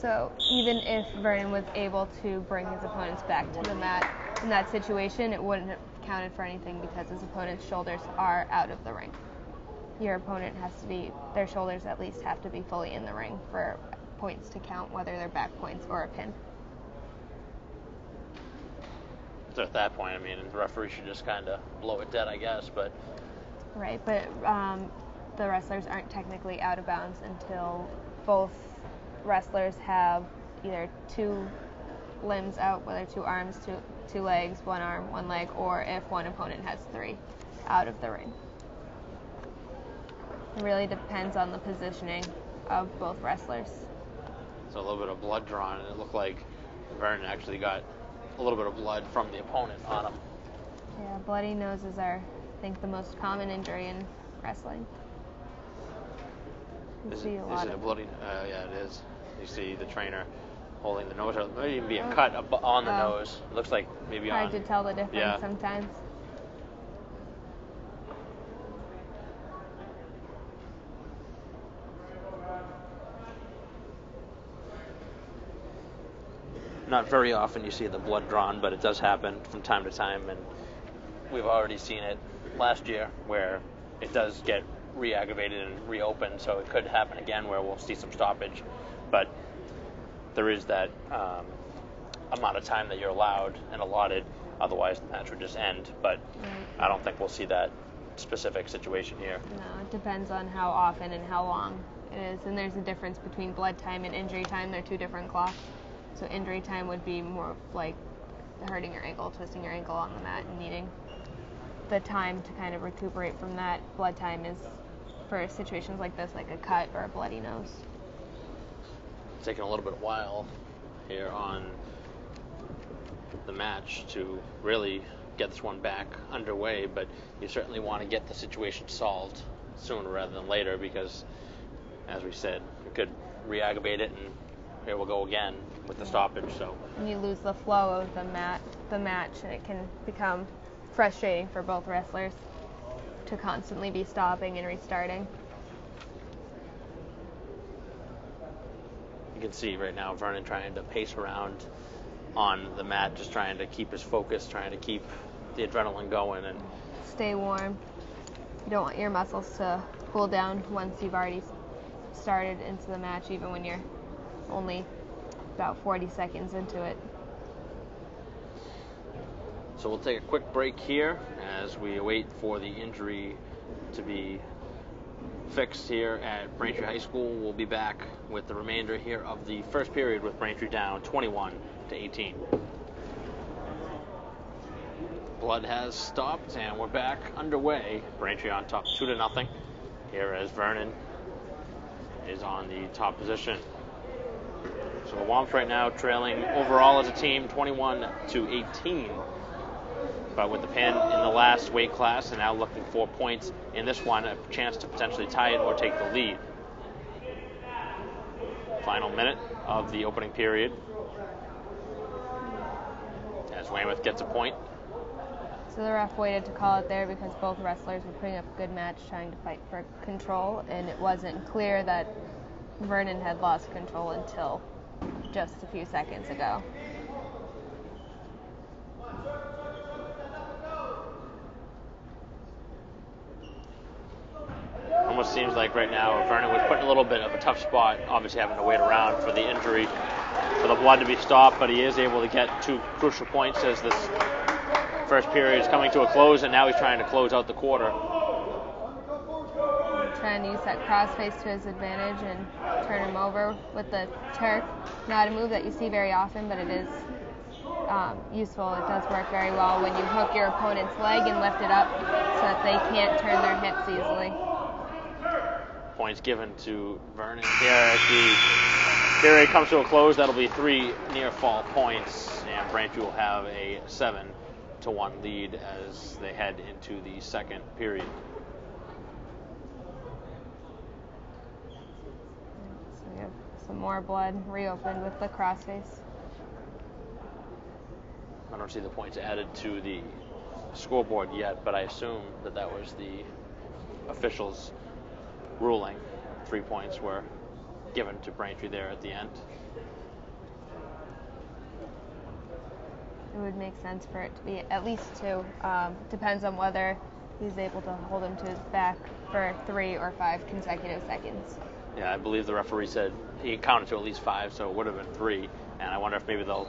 So even if Vernon was able to bring his opponents back to the mat in that situation, it wouldn't have counted for anything because his opponent's shoulders are out of the ring. Your opponent has to be, their shoulders at least have to be fully in the ring for points to count, whether they're back points or a pin. So at that point, I mean, the referee should just kind of blow it dead, I guess, but... Right, but the wrestlers aren't technically out of bounds until both wrestlers have either 2 limbs out, whether 2 arms, 2 legs, 1 arm, 1 leg, or if one opponent has 3 out of the ring. It really depends on the positioning of both wrestlers. So a little bit of blood drawn, and it looked like Vernon actually got a little bit of blood from the opponent on him. Yeah, bloody noses are, I think, the most common injury in wrestling. Is it a bloody? Yeah, it is. You see the trainer holding the nose. There might even be a cut on the nose. It looks like maybe hard to tell the difference sometimes. Not very often you see the blood drawn, but it does happen from time to time, and we've already seen it last year where it does get re-aggravated and reopened, so it could happen again where we'll see some stoppage. But there is that amount of time that you're allowed and allotted, otherwise the match would just end. But I don't think we'll see that specific situation here. No, it depends on how often and how long it is, and there's a difference between blood time and injury time. They're 2 different clocks. So injury time would be more like hurting your ankle, twisting your ankle on the mat, and needing the time to kind of recuperate from that. Blood time is for situations like this, like a cut or a bloody nose. It's taken a little bit of while here on the match to really get this one back underway, but you certainly want to get the situation solved sooner rather than later because, as we said, it could re-aggravate it, and here we'll go again with the stoppage. So and you lose the flow of the match, and it can become frustrating for both wrestlers to constantly be stopping and restarting. You can see right now Vernon trying to pace around on the mat, just trying to keep his focus, trying to keep the adrenaline going and stay warm. You don't want your muscles to cool down once you've already started into the match, even when you're only about 40 seconds into it. So we'll take a quick break here as we await for the injury to be fixed here at Braintree High School. We'll be back with the remainder here of the first period with Braintree down 21-18. Blood has stopped and we're back underway. Braintree on top 2-0 here as Vernon is on the top position. So the Womps right now trailing overall as a team 21-18. But with the pin in the last weight class and now looking for points in this one, a chance to potentially tie it or take the lead. Final minute of the opening period as Weymouth gets a point. So the ref waited to call it there because both wrestlers were putting up a good match trying to fight for control, and it wasn't clear that Vernon had lost control until just a few seconds ago. Almost seems like right now Vernon was put in a little bit of a tough spot, obviously having to wait around for the injury, for the blood to be stopped, but he is able to get 2 crucial points as this first period is coming to a close, and now he's trying to close out the quarter. Trying to use that crossface to his advantage and turn him over with the Turk. Not a move that you see very often, but it is useful. It does work very well when you hook your opponent's leg and lift it up so that they can't turn their hips easily. Points given to Vernon here as the period comes to a close. That'll be 3 near-fall points, and Braintree will have a 7-1 lead as they head into the second period. So we have some more blood reopened with the crossface. I don't see the points added to the scoreboard yet, but I assume that that was the officials' ruling. 3 points were given to Braintree there at the end. It would make sense for it to be at least 2. Depends on whether he's able to hold him to his back for 3 or 5 consecutive seconds. Yeah, I believe the referee said he counted to at least 5, so it would have been 3. And I wonder if maybe they'll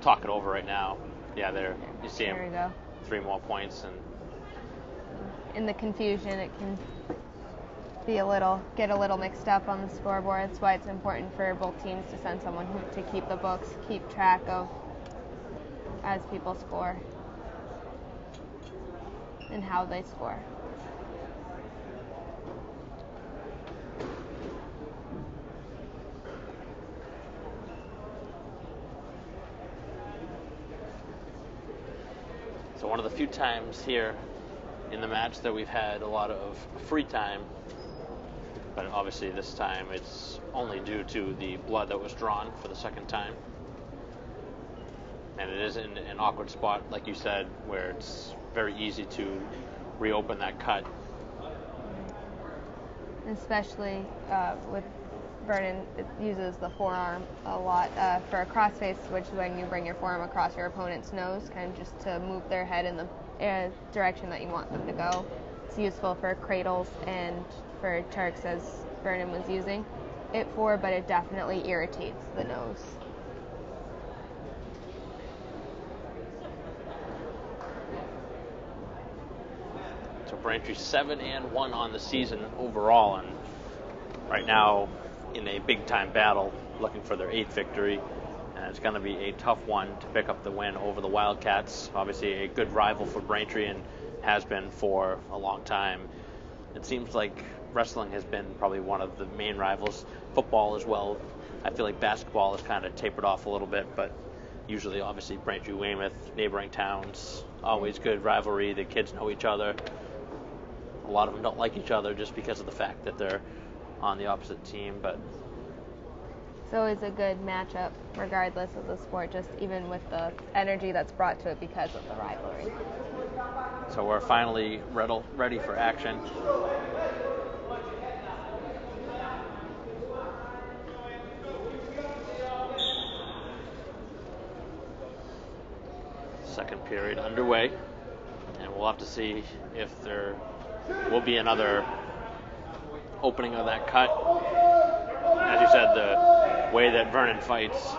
talk it over right now. Yeah, there you see him. There we go. 3 more points, and in the confusion, it can get a little mixed up on the scoreboard. That's why it's important for both teams to send someone to keep the books, keep track of as people score and how they score. so one of the few times here in the match that we've had a lot of free time, but obviously this time it's only due to the blood that was drawn for the second time. And it is in an awkward spot, like you said, where it's very easy to reopen that cut. Especially with Vernon, it uses the forearm a lot for a crossface, which is when you bring your forearm across your opponent's nose, kind of just to move their head in the direction that you want them to go. It's useful for cradles and for Turks, as Vernon was using it for, but it definitely irritates the nose. So Braintree 7-1 on the season overall, and right now in a big-time battle, looking for their 8th victory. And it's going to be a tough one to pick up the win over the Wildcats. Obviously a good rival for Braintree and has been for a long time. It seems like wrestling has been probably one of the main rivals. Football as well. I feel like basketball has kind of tapered off a little bit, but usually obviously Braintree, Weymouth, neighboring towns, always good rivalry. The kids know each other. A lot of them don't like each other just because of the fact that they're on the opposite team, but it's always a good matchup regardless of the sport, just even with the energy that's brought to it because of the rivalry. So we're finally ready for action. Second period underway, and we'll have to see if there will be another opening of that cut. As you said, the way that Vernon fights,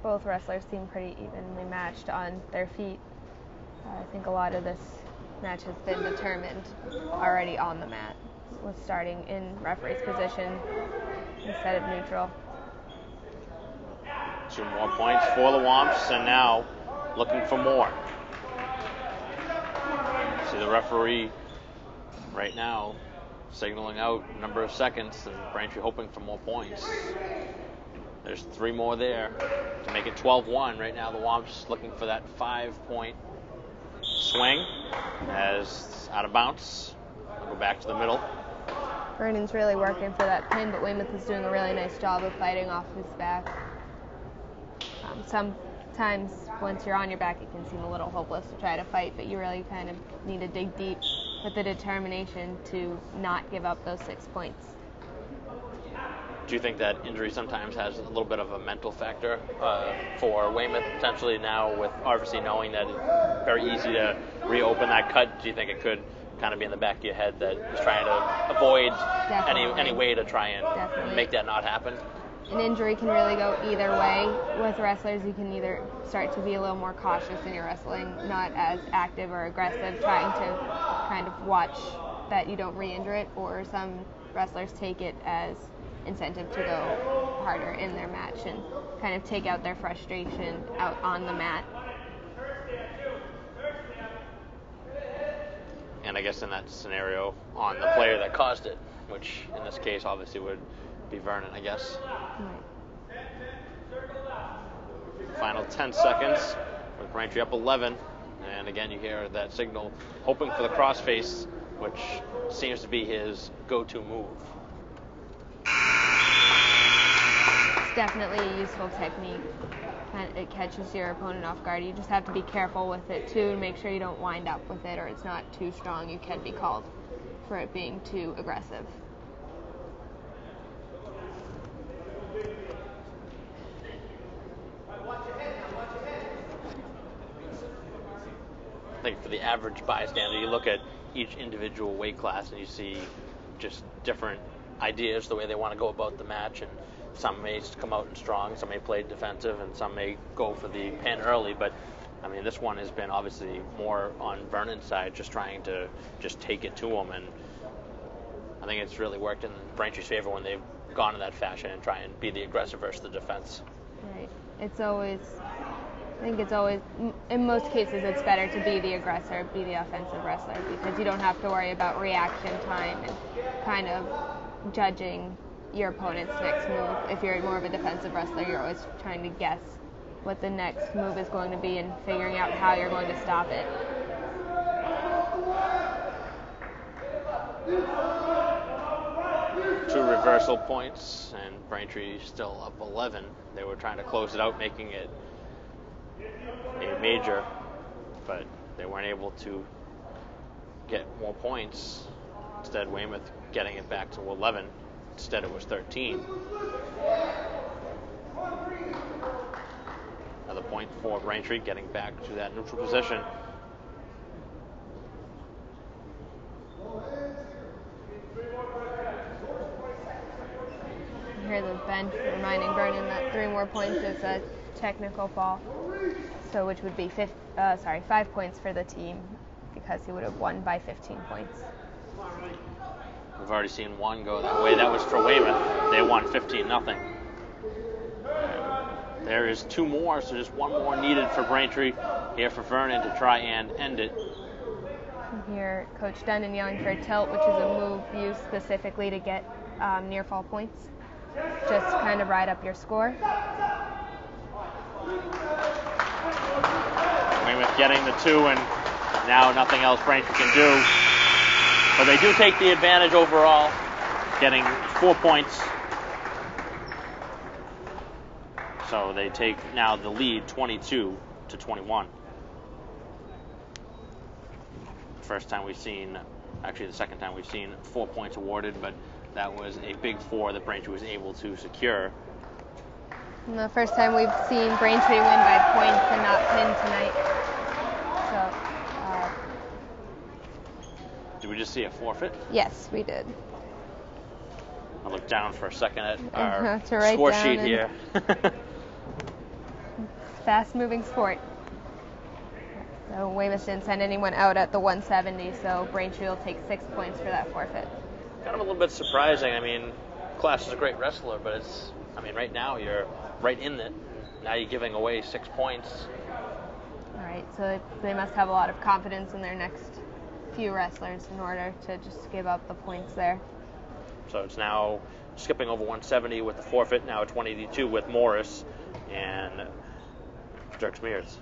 both wrestlers seem pretty evenly matched on their feet. I think a lot of this match has been determined already on the mat, with starting in referee's position instead of neutral. 2 more points for the Womps, and now looking for more. See the referee right now signaling out a number of seconds, and Braintree hoping for more points. There's 3 more there to make it 12-1. Right now the Womps looking for that 5-point swing as out of bounds. They'll go back to the middle. Vernon's really working for that pin, but Weymouth is doing a really nice job of fighting off his back. Sometimes once you're on your back, it can seem a little hopeless to try to fight, but you really kind of need to dig deep with the determination to not give up those 6 points. Do you think that injury sometimes has a little bit of a mental factor for Weymouth potentially now, with obviously knowing that it's very easy to reopen that cut? Do you think it could kind of be in the back of your head that he's trying to avoid any way to try and make that not happen? An injury can really go either way. With wrestlers, you can either start to be a little more cautious in your wrestling, not as active or aggressive, trying to kind of watch that you don't re-injure it, or some wrestlers take it as incentive to go harder in their match and kind of take out their frustration out on the mat. And I guess in that scenario, on the player that caused it, which in this case obviously would be Vernon, I guess. Right. Final 10 seconds with Braintree up 11. And again, you hear that signal, hoping for the crossface, which seems to be his go-to move. It's definitely a useful technique. It catches your opponent off guard. You just have to be careful with it too, to make sure you don't wind up with it, or it's not too strong. You can be called for it being too aggressive. I think for the average bystander, you look at each individual weight class and you see just different ideas, the way they want to go about the match, and some may come out and strong, some may play defensive, and some may go for the pin early. But I mean, this one has been obviously more on Vernon's side, just trying to just take it to him, and I think it's really worked in Braintree's favor when they've gone in that fashion and try and be the aggressive versus the defense. Right. I think it's always, in most cases, it's better to be the aggressor, be the offensive wrestler, because you don't have to worry about reaction time and kind of judging your opponent's next move. If you're more of a defensive wrestler, you're always trying to guess what the next move is going to be and figuring out how you're going to stop it. Two reversal points, and Braintree still up 11. They were trying to close it out, making it a major, but they weren't able to get more points. Instead, Weymouth getting it back to 11. Instead, it was 13. Another point for Braintree, getting back to that neutral position. You hear the bench reminding Vernon that 3 more points is a technical fall, so which would be 5 points for the team, because he would have won by 15 points. We've already seen one go that way. That was for Weymouth. They won 15-0. There is 2 more, so just 1 more needed for Braintree here for Vernon to try and end it. You hear Coach Dundon yelling for a tilt, which is a move used specifically to get near fall points. Just kind of ride up your score. Weymouth getting the 2, and now nothing else Braintree can do. But they do take the advantage overall, getting 4 points. So they take now the lead 22-21. The second time we've seen 4 points awarded, but that was a big 4 that Braintree was able to secure. And the first time we've seen Braintree win by points and not pin tonight. So, did we just see a forfeit? yes, we did. I looked down for a second at To our write score down sheet and- here. Fast-moving sport. So Weymouth didn't send anyone out at the 170, so Braintree will take 6 points for that forfeit. Kind of a little bit surprising. I mean, Class is a great wrestler, but right now you're right in it. Now you're giving away 6 points. All right, so they must have a lot of confidence in their next few wrestlers in order to just give up the points there. So it's now skipping over 170 with the forfeit, now at 182 with Morris and Dirk Mears.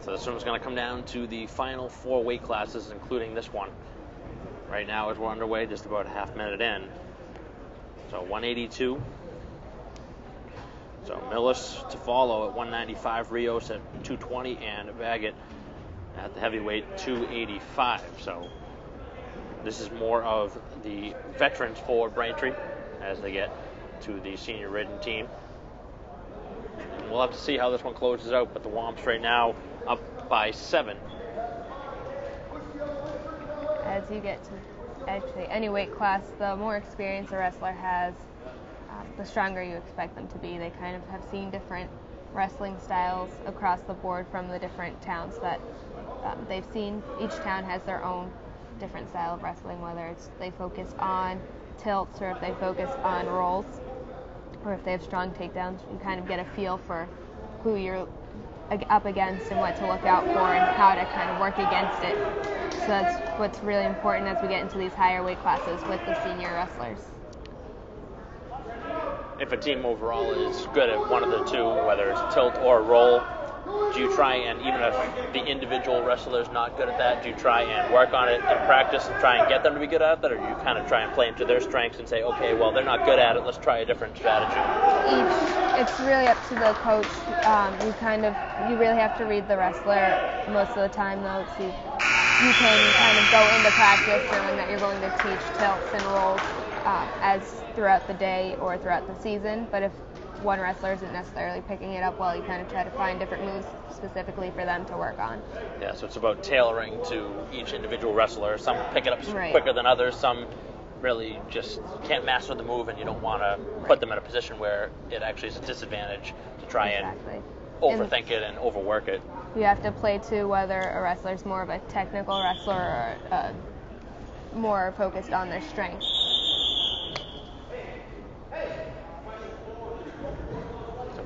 So this one's going to come down to the final 4 weight classes, including this one. Right now, as we're underway, just about a half minute in, So 182. So Millis to follow at 195, Rios at 220, and Baggett at the heavyweight 285. So this is more of the veterans for Braintree as they get to the senior ridden team. And we'll have to see how this one closes out, but the Womps right now up by 7. As you get to actually any weight class, the more experience a wrestler has, the stronger you expect them to be. They kind of have seen different wrestling styles across the board from the different towns that they've seen. Each town has their own different style of wrestling, whether it's they focus on tilts or if they focus on rolls or if they have strong takedowns. You kind of get a feel for who you're up against and what to look out for and how to kind of work against it. So that's what's really important as we get into these higher weight classes with the senior wrestlers. If a team overall is good at one of the two, whether it's tilt or roll, do you try and, even if the individual wrestler is not good at that, do you try and work on it in practice and try and get them to be good at that, or do you kind of try and play into their strengths and say, okay, well, they're not good at it, let's try a different strategy? It's really up to the coach. You really have to read the wrestler most of the time, though. So you can kind of go into practice knowing that you're going to teach tilts and rolls as throughout the day or throughout the season, but if one wrestler isn't necessarily picking it up well, you kind of try to find different moves specifically for them to work on. Yeah, so it's about tailoring to each individual wrestler. Some pick it up quicker than others, some really just can't master the move, and you don't want to put them in a position where it actually is a disadvantage to try and overthink it and overwork it. You have to play to whether a wrestler's more of a technical wrestler or more focused on their strength.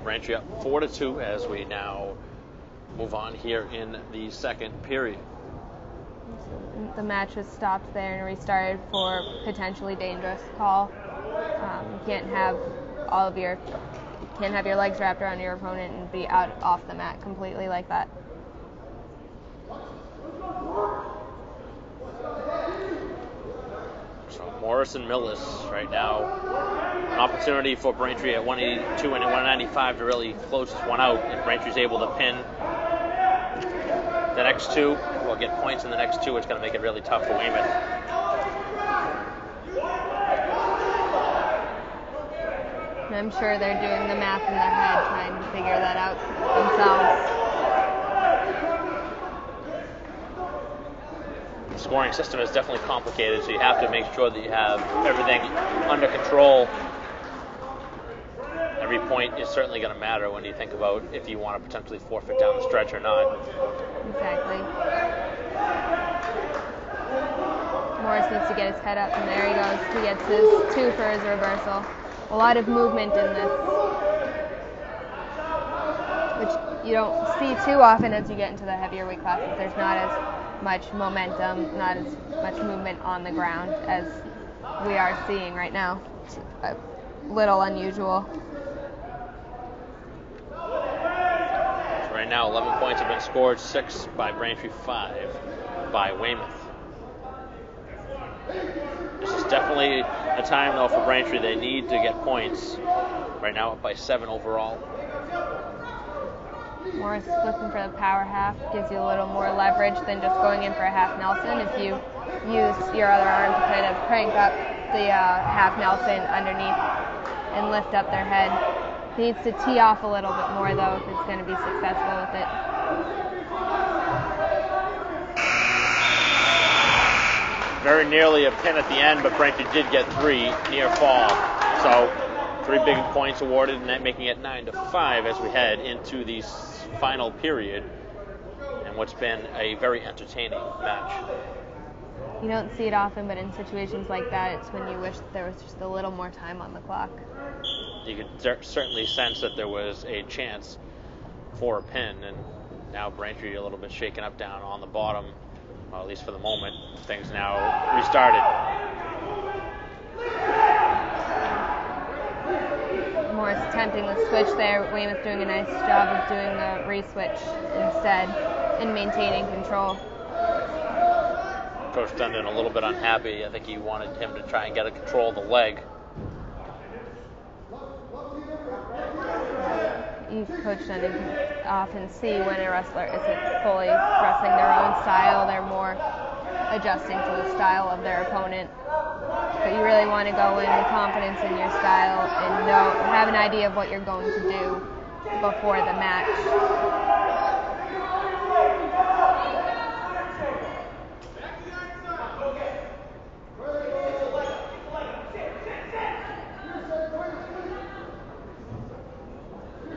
Braintree up 4-2 as we now move on here in the second period. The match was stopped there and restarted for potentially dangerous call. You can't have your legs wrapped around your opponent and be out off the mat completely like that. So Morris and Millis right now, an opportunity for Braintree at 182 and 195 to really close this one out. If Braintree's able to pin the next two, or get points in the next two, it's going to make it really tough for Weymouth. I'm sure they're doing the math in their head, trying to figure that out themselves. The scoring system is definitely complicated, so you have to make sure that you have everything under control. Every point is certainly going to matter when you think about if you want to potentially forfeit down the stretch or not. Exactly. Morris needs to get his head up, and there he goes. He gets his 2 for his reversal. A lot of movement in this, which you don't see too often as you get into the heavier weight classes. There's not as much momentum, not as much movement on the ground as we are seeing right now. It's a little unusual. So right now 11 points have been scored, 6 by Braintree, 5 by Weymouth. This is definitely a time, though, for Braintree. They need to get points. Right now up by 7 overall. Morris looking for the power half, gives you a little more leverage than just going in for a half Nelson. If you use your other arm to kind of crank up the half Nelson underneath and lift up their head. He needs to tee off a little bit more, though, if it's going to be successful with it. Very nearly a pin at the end, but Braintree did get 3 near fall. So 3 big points awarded, and that making it 9-5 as we head into the final period, and what's been a very entertaining match. You don't see it often, but in situations like that, it's when you wish there was just a little more time on the clock. You could certainly sense that there was a chance for a pin, and now Braintree a little bit shaken up down on the bottom, well, at least for the moment. Things now restarted. Morris attempting the switch there. Weymouth doing a nice job of doing the re-switch instead and maintaining control. Coach Dundon a little bit unhappy. I think he wanted him to try and get a control of the leg. you coach then and can often see when a wrestler isn't fully wrestling their own style. They're more adjusting to the style of their opponent. But you really want to go in with confidence in your style and have an idea of what you're going to do before the match.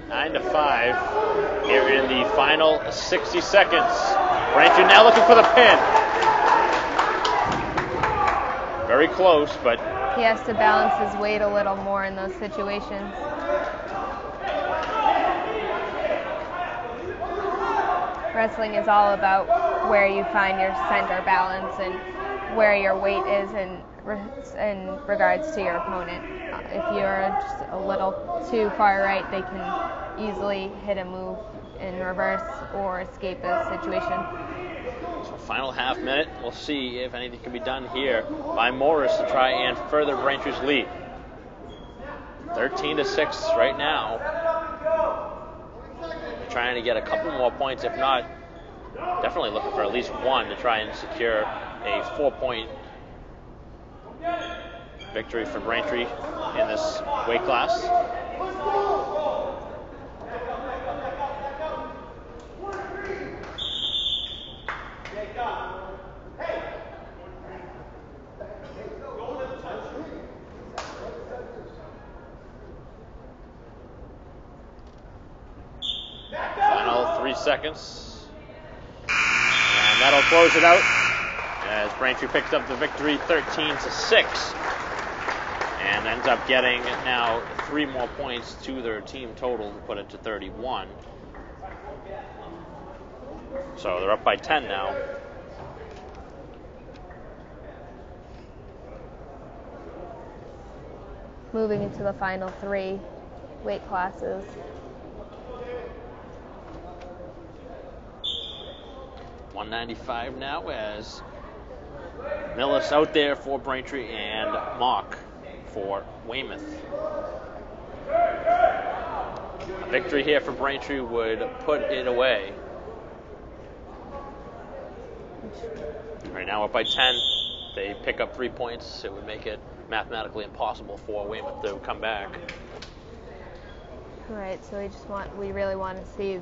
Nine to 5 here in the final 60 seconds. Braintree now looking for the pin. Very close, but he has to balance his weight a little more in those situations. Wrestling is all about where you find your center balance and where your weight is in regards to your opponent. If you're just a little too far right, they can easily hit a move in reverse or escape a situation. So final half minute, we'll see if anything can be done here by Morris to try and further Braintree's lead. 13-6 right now. Trying to get a couple more points, if not, definitely looking for at least one to try and secure a 4-point victory for Braintree in this weight class. Final 3 seconds. And that'll close it out as Braintree picks up the victory 13-6. And ends up getting now 3 more points to their team total to put it to 31. So they're up by 10 now. Moving into the final 3 weight classes. $195 now as Millis out there for Braintree and Mock for Weymouth. A victory here for Braintree would put it away. Right now up by 10. They pick up 3 points. It would make it mathematically impossible for Weymouth to come back. Right, so we really want to see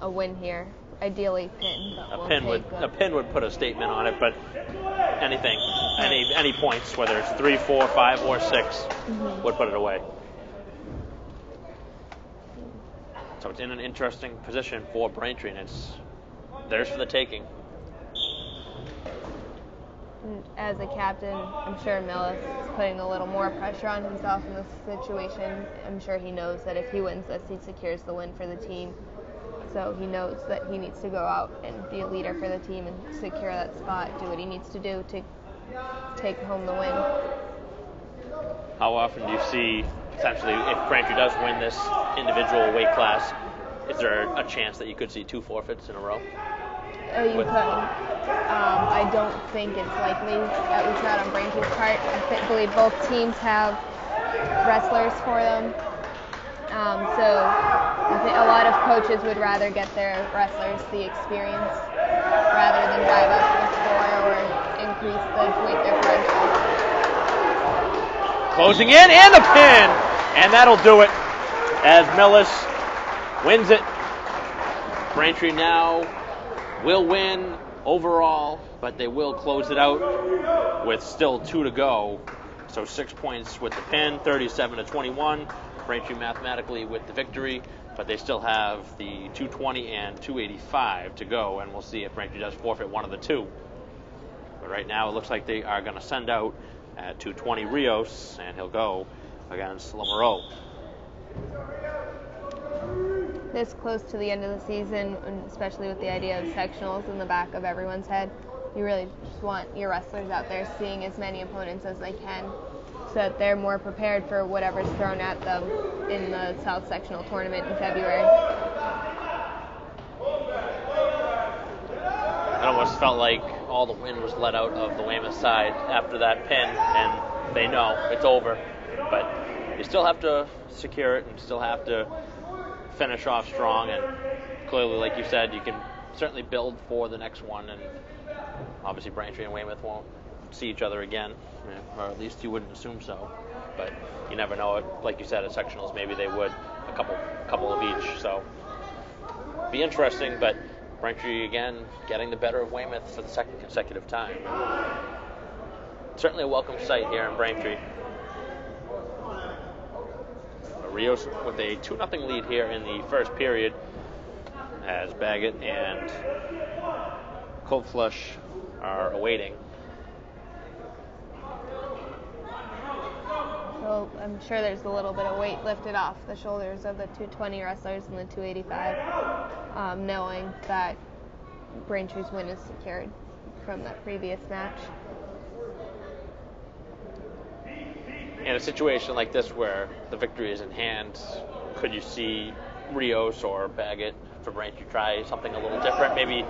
a win here. Ideally pin. A pin would put a statement on it, but anything, any points, whether it's 3, 4, 5, or 6, would put it away. So it's in an interesting position for Braintree, and it's theirs for the taking. As a captain, I'm sure Millis is putting a little more pressure on himself in this situation. I'm sure he knows that if he wins this, he secures the win for the team. So he knows that he needs to go out and be a leader for the team and secure that spot, do what he needs to do to take home the win. How often do you see, potentially, if Braintree does win this individual weight class, is there a chance that you could see 2 forfeits in a row? You could. I don't think it's likely, at least not on Braintree's part. I believe both teams have wrestlers for them. So I think a lot of coaches would rather get their wrestlers the experience rather than drive up the score or increase the weight differential. Closing in and a pin, and that'll do it as Millis wins it. Braintree now will win overall, but they will close it out with still 2 to go. So 6 points with the pin, 37-21. Braintree mathematically with the victory, but they still have the 220 and 285 to go, and we'll see if Braintree does forfeit one of the 2. But right now it looks like they are going to send out at 220 Rios, and he'll go against Lamoureux. This close to the end of the season, and especially with the idea of sectionals in the back of everyone's head, you really just want your wrestlers out there seeing as many opponents as they can so that they're more prepared for whatever's thrown at them in the South Sectional Tournament in February. It almost felt like all the wind was let out of the Weymouth side after that pin, and they know it's over. But you still have to secure it and still have to finish off strong, and clearly, like you said, you can certainly build for the next one, and obviously Braintree and Weymouth won't see each other again, or at least you wouldn't assume so, but you never know. Like you said, at sectionals, maybe they would, a couple of each, so be interesting, but Braintree, again, getting the better of Weymouth for the second consecutive time. Certainly a welcome sight here in Braintree. Rios with a 2-0 lead here in the first period, as Baggett and Cold Flush are awaiting. So I'm sure there's a little bit of weight lifted off the shoulders of the 220 wrestlers and the 285, knowing that Braintree's win is secured from that previous match. In a situation like this where the victory is in hand, could you see Rios or Baggett for Braintree try something a little different? Maybe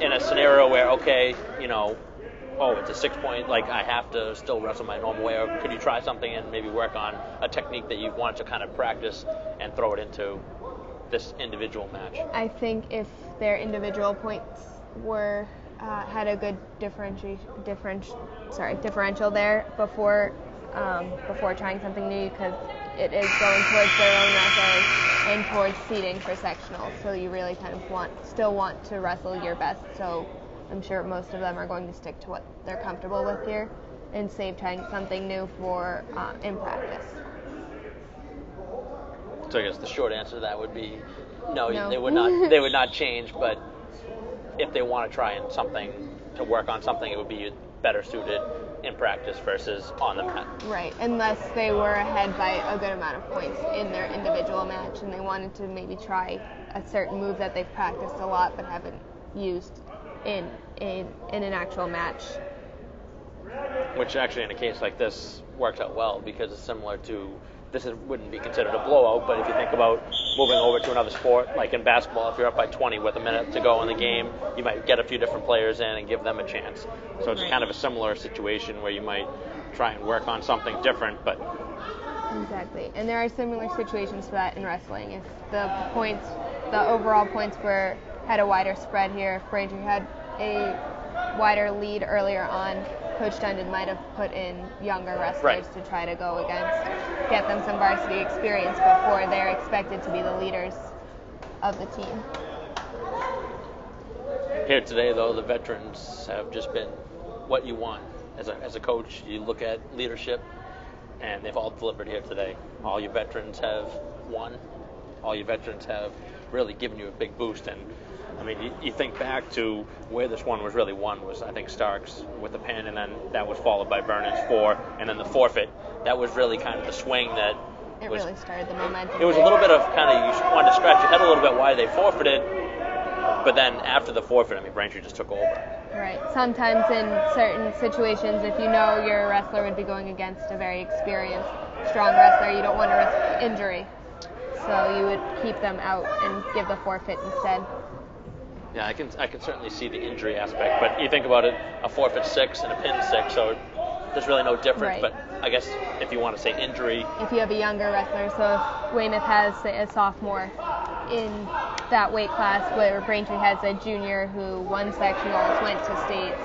in a scenario where, okay, it's a 6-point, like I have to still wrestle my normal way, or could you try something and maybe work on a technique that you've wanted to kind of practice and throw it into this individual match? I think if their individual points were had a good differential there before trying something new, because it is going towards their own wrestlers and towards seeding for sectionals. So you really kind of still want to wrestle your best. So I'm sure most of them are going to stick to what they're comfortable with here and save trying something new for in practice. So I guess the short answer to that would be no. They would not. They would not change. But if they want to try something to work on something, it would be better suited in practice versus on the mat. Right, unless they were ahead by a good amount of points in their individual match and they wanted to maybe try a certain move that they've practiced a lot but haven't used in an actual match. Which actually in a case like this works out well, because it's similar to, wouldn't be considered a blowout, but if you think about moving over to another sport, like in basketball, if you're up by 20 with a minute to go in the game, you might get a few different players in and give them a chance. So it's kind of a similar situation where you might try and work on something different, but... Exactly. And there are similar situations to that in wrestling. If the overall points had a wider spread here, if Braintree had a wider lead earlier on, Coach Dundon might have put in younger wrestlers to try to go against, get them some varsity experience before they're expected to be the leaders of the team. Here today, though, the veterans have just been what you want. As a coach, you look at leadership, and they've all delivered here today. All your veterans have won. All your veterans have really given you a big boost. And I mean, you think back to where this one was really won was, I think, Starks with the pin, and then that was followed by Vernon's 4, and then the forfeit. That was really kind of the swing that really started the momentum. It was a little bit of kind of, you wanted to scratch your head a little bit why they forfeited, but then after the forfeit, I mean, Braintree just took over. Right. Sometimes in certain situations, if you know your wrestler would be going against a very experienced, strong wrestler, you don't want to risk injury. So you would keep them out and give the forfeit instead. Yeah, I can certainly see the injury aspect, but you think about it, a forfeit 6 and a pin 6, so there's really no difference. Right. But I guess if you want to say injury, if you have a younger wrestler, so if Weymouth has a sophomore in that weight class, where Braintree has a junior who won sectionals, went to states,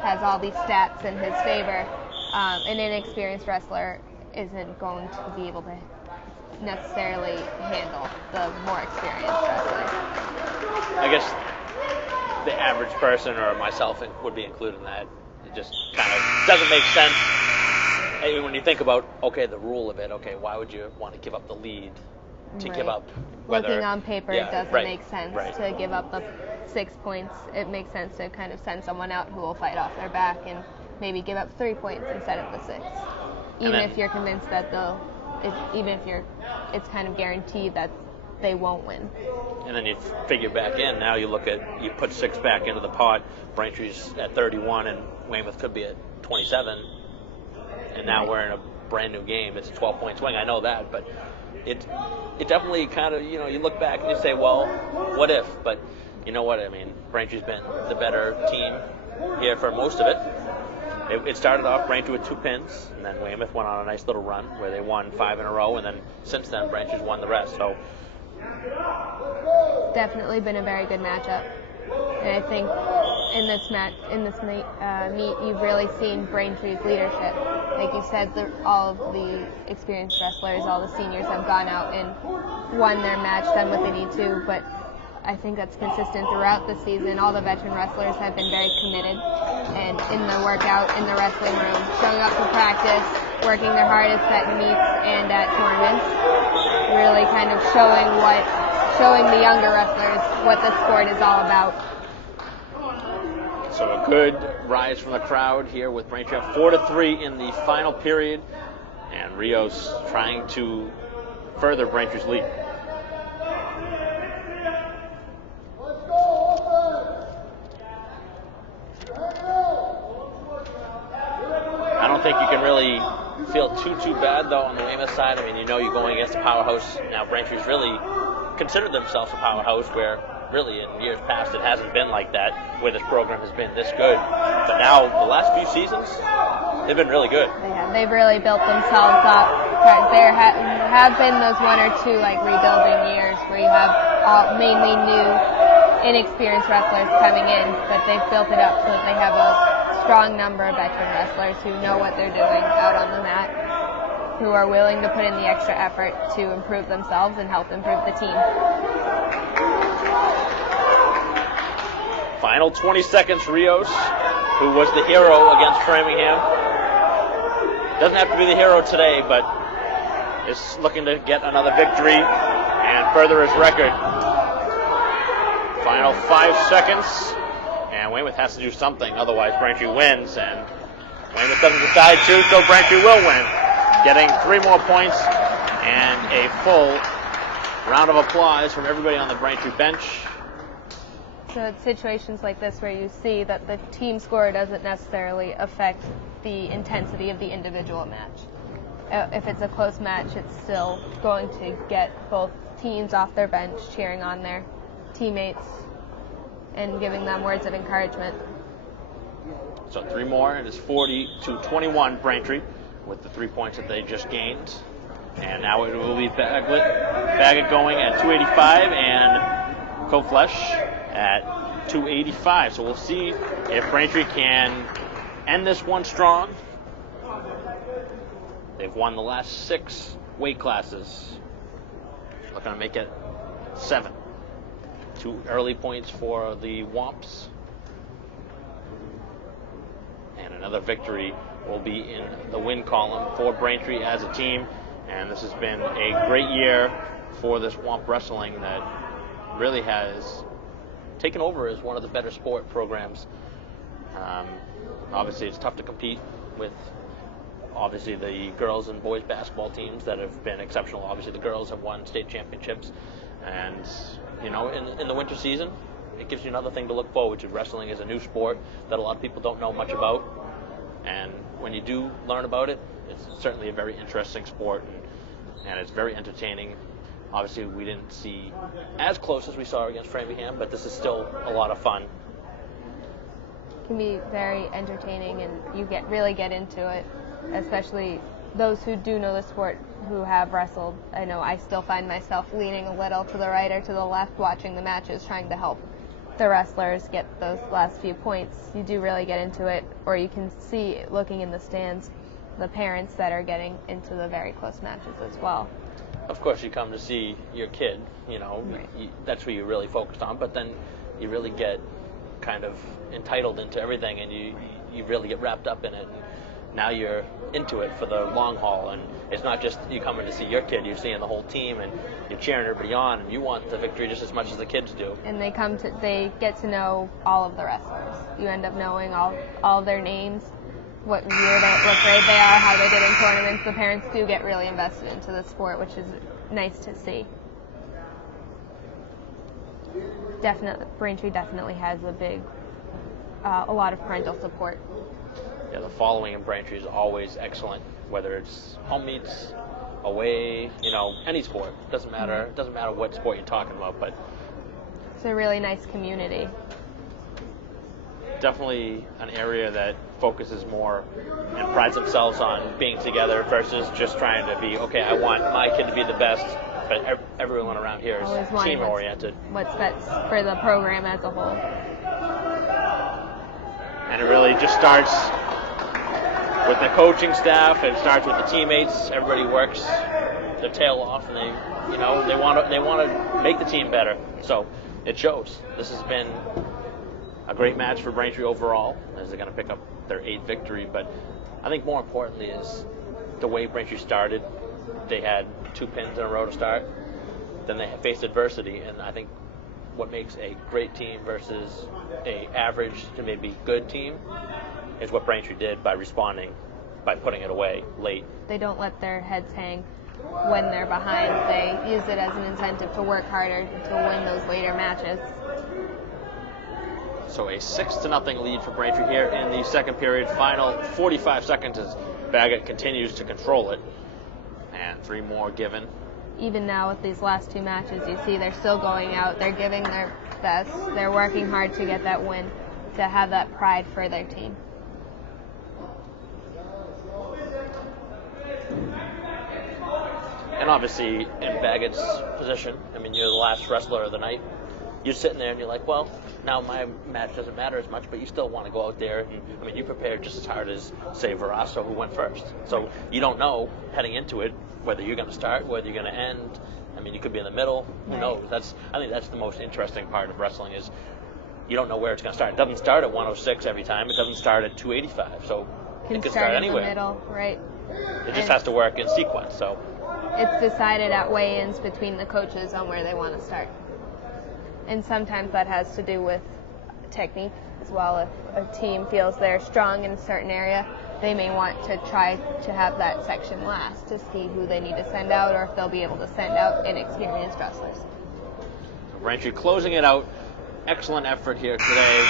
has all these stats in his favor, an inexperienced wrestler isn't going to be able to necessarily handle the more experienced wrestler. I guess the average person or myself would be included in that. It just kind of doesn't make sense. And when you think about, okay, the rule of it, okay, why would you want to give up the lead to give up whether... Looking on paper, it doesn't make sense to give up the 6 points. It makes sense to kind of send someone out who will fight off their back and maybe give up 3 points instead of the 6. If you're convinced that it's kind of guaranteed that they won't win. And then you figure back in, now you put 6 back into the pot, Braintree's at 31 and Weymouth could be at 27, and now we're in a brand new game. It's a 12-point swing, I know that, but it definitely kind of, you look back and you say, well, what if? But you know what, I mean, Braintree's been the better team here for most of it. It started off Braintree with 2 pins, and then Weymouth went on a nice little run where they won 5 in a row, and then since then Braintree's won the rest. So Definitely been a very good matchup. And I think in this meet, you've really seen Braintree's leadership. Like you said, all of the experienced wrestlers, all the seniors have gone out and won their match, done what they need to, but I think that's consistent throughout the season. All the veteran wrestlers have been very committed and in the workout, in the wrestling room, showing up for practice, working their hardest at meets and at tournaments, really kind of showing the younger wrestlers what the sport is all about. So a good rise from the crowd here with Braintree up 4-3 in the final period, and Rios trying to further Braintree's lead. I don't think you can really feel too bad though on the Weymouth side. I mean, you know you're going against a powerhouse. Now Braintree's really considered themselves a powerhouse, where really in years past it hasn't been like that, where this program has been this good. But now the last few seasons, they've been really good. They've really built themselves up. There have been those one or two like rebuilding years where you have mainly new, inexperienced wrestlers coming in, but they've built it up so that they have a strong number of veteran wrestlers who know what they're doing out on the mat, who are willing to put in the extra effort to improve themselves and help improve the team. Final 20 seconds, Rios, who was the hero against Framingham. Doesn't have to be the hero today, but is looking to get another victory and further his record. Final 5 seconds, and Weymouth has to do something, otherwise Braintree wins, and Weymouth doesn't decide to, so Braintree will win, getting 3 more points and a full round of applause from everybody on the Braintree bench. So it's situations like this where you see that the team score doesn't necessarily affect the intensity of the individual match. If it's a close match, it's still going to get both teams off their bench cheering on their teammates and giving them words of encouragement. So 3 more, and it's 40-21 Braintree with the 3 points that they just gained. And now it will be Baggett going at 285 and Koflesh at 285. So we'll see if Braintree can end this one strong. They've won the last 6 weight classes. Looking to make it 7. 2 early points for the Womps. And another victory will be in the win column for Braintree as a team. And this has been a great year for this Womp Wrestling that really has taken over as one of the better sport programs. Obviously, it's tough to compete with, obviously, the girls and boys basketball teams that have been exceptional. Obviously, the girls have won state championships. And, you know, in the winter season, it gives you another thing to look forward to. Wrestling is a new sport that a lot of people don't know much about. And when you do learn about it, it's certainly a very interesting sport, and it's very entertaining. Obviously, we didn't see as close as we saw against Framingham, but this is still a lot of fun. It can be very entertaining, and you really get into it, especially those who do know the sport, who have wrestled. I know I still find myself leaning a little to the right or to the left watching the matches, trying to help the wrestlers get those last few points. You do really get into it, or you can see, looking in the stands, the parents that are getting into the very close matches as well. Of course, you come to see your kid, you know, right. That's who you're really focused on, but then you really get kind of entitled into everything, and you really get wrapped up in it. And now you're into it for the long haul, and it's not just you coming to see your kid, you're seeing the whole team, and you're cheering everybody on, and you want the victory just as much as the kids do. And they get to know all of the wrestlers. You end up knowing all their names, what grade they are, how they did in tournaments. The parents do get really invested into the sport, which is nice to see. Braintree definitely has a lot of parental support. Yeah, the following in Braintree is always excellent, whether it's home meets, away, you know, any sport. Doesn't matter. It doesn't matter what sport you're talking about, but it's a really nice community. Definitely an area that focuses more and prides themselves on being together versus just trying to be, okay, I want my kid to be the best, but everyone around here is Always team-oriented. What's best for the program as a whole. And it really just starts with the coaching staff. It starts with the teammates. Everybody works their tail off, and they want to make the team better. So it shows. This has been a great match for Braintree overall, as they're going to pick up their 8th victory. But I think more importantly is the way Braintree started. They had 2 pins in a row to start. Then they faced adversity, and I think what makes a great team versus a average to maybe good team is what Braintree did by responding, by putting it away late. They don't let their heads hang when they're behind. They use it as an incentive to work harder to win those later matches. So a 6-0 lead for Braintree here in the second period. Final 45 seconds as Baggett continues to control it. And 3 more given. Even now with these last 2 matches, you see they're still going out. They're giving their best. They're working hard to get that win, to have that pride for their team. And obviously, in Baggett's position, I mean, you're the last wrestler of the night. You're sitting there and you're like, well, now my match doesn't matter as much, but you still want to go out there. And, I mean, you prepared just as hard as, say, Verasso, who went first. So you don't know, heading into it, whether you're going to start, whether you're going to end. I mean, you could be in the middle. Who knows? I think that's the most interesting part of wrestling is you don't know where it's going to start. It doesn't start at 106 every time. It doesn't start at 285. So it could start anywhere. In the middle, right? It just has to work in sequence. So it's decided at weigh-ins between the coaches on where they want to start. And sometimes that has to do with technique as well. If a team feels they're strong in a certain area, they may want to try to have that section last to see who they need to send out or if they'll be able to send out inexperienced wrestlers. Braintree closing it out. Excellent effort here today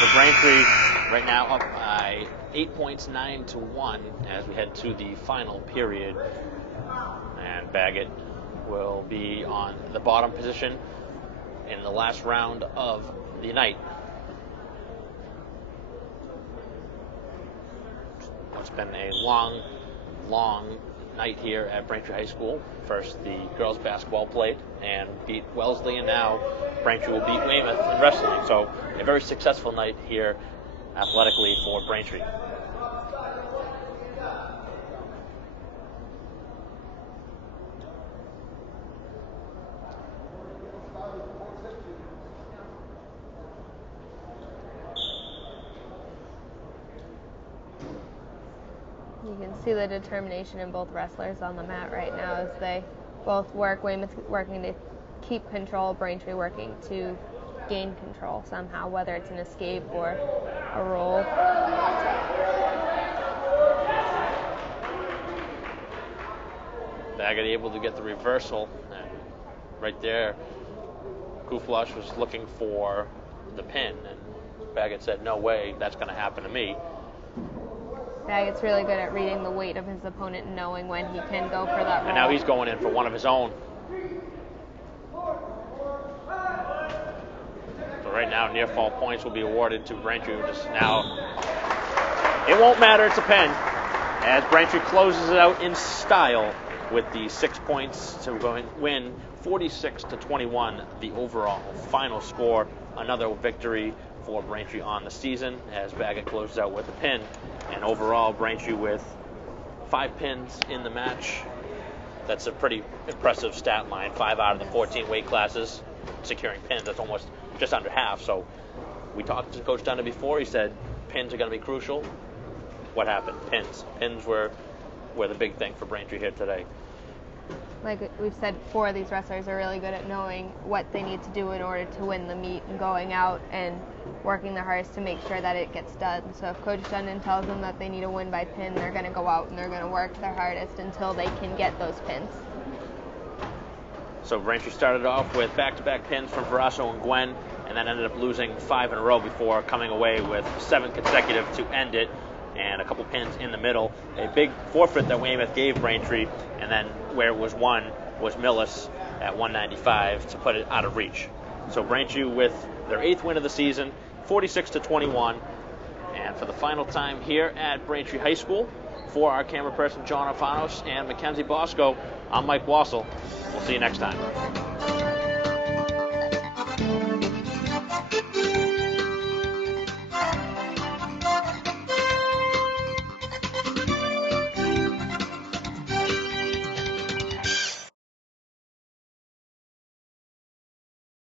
for Braintree. Right now up by 8 points, 9-1 as we head to the final period. And Baggett will be on the bottom position in the last round of the night. It's been a long night here at Braintree High School. First, the girls basketball played and beat Wellesley, and now Braintree will beat Weymouth in wrestling. So a very successful night here athletically for Braintree. You can see the determination in both wrestlers on the mat right now as they both work. Weymouth working to keep control, Braintree working to gain control somehow, whether it's an escape or a roll. Baggett able to get the reversal, and right there, Kuflush was looking for the pin, and Baggett said, no way, that's going to happen to me. Baggett's really good at reading the weight of his opponent and knowing when he can go for that roll. And now he's going in for one of his own. So right now, near fall points will be awarded to Braintree. Just now, it won't matter, it's a pin. As Braintree closes it out in style with the 6 points to win 46-21, the overall final score. Another victory for Braintree on the season as Baggett closes out with a pin. And overall, Braintree with 5 pins in the match. That's a pretty impressive stat line. 5 out of the 14 weight classes securing pins. That's almost just under half. So we talked to Coach Dunner before. He said pins are going to be crucial. What happened? Pins. Pins were the big thing for Braintree here today. Like we've said before, these wrestlers are really good at knowing what they need to do in order to win the meet and going out and working their hardest to make sure that it gets done. So if Coach Dundon tells them that they need a win by pin, they're going to go out and they're going to work their hardest until they can get those pins. So Braintree started off with back-to-back pins from Verasso and Gwen, and then ended up losing 5 in a row before coming away with 7 consecutive to end it, and a couple pins in the middle. A big forfeit that Weymouth gave Braintree, and then where it was won was Millis at 195 to put it out of reach. So Braintree with their 8th win of the season, 46-21, and for the final time here at Braintree High School, For our camera person, John Alfanos, and Mackenzie Bosco, I'm Mike Wassel. We'll see you next time.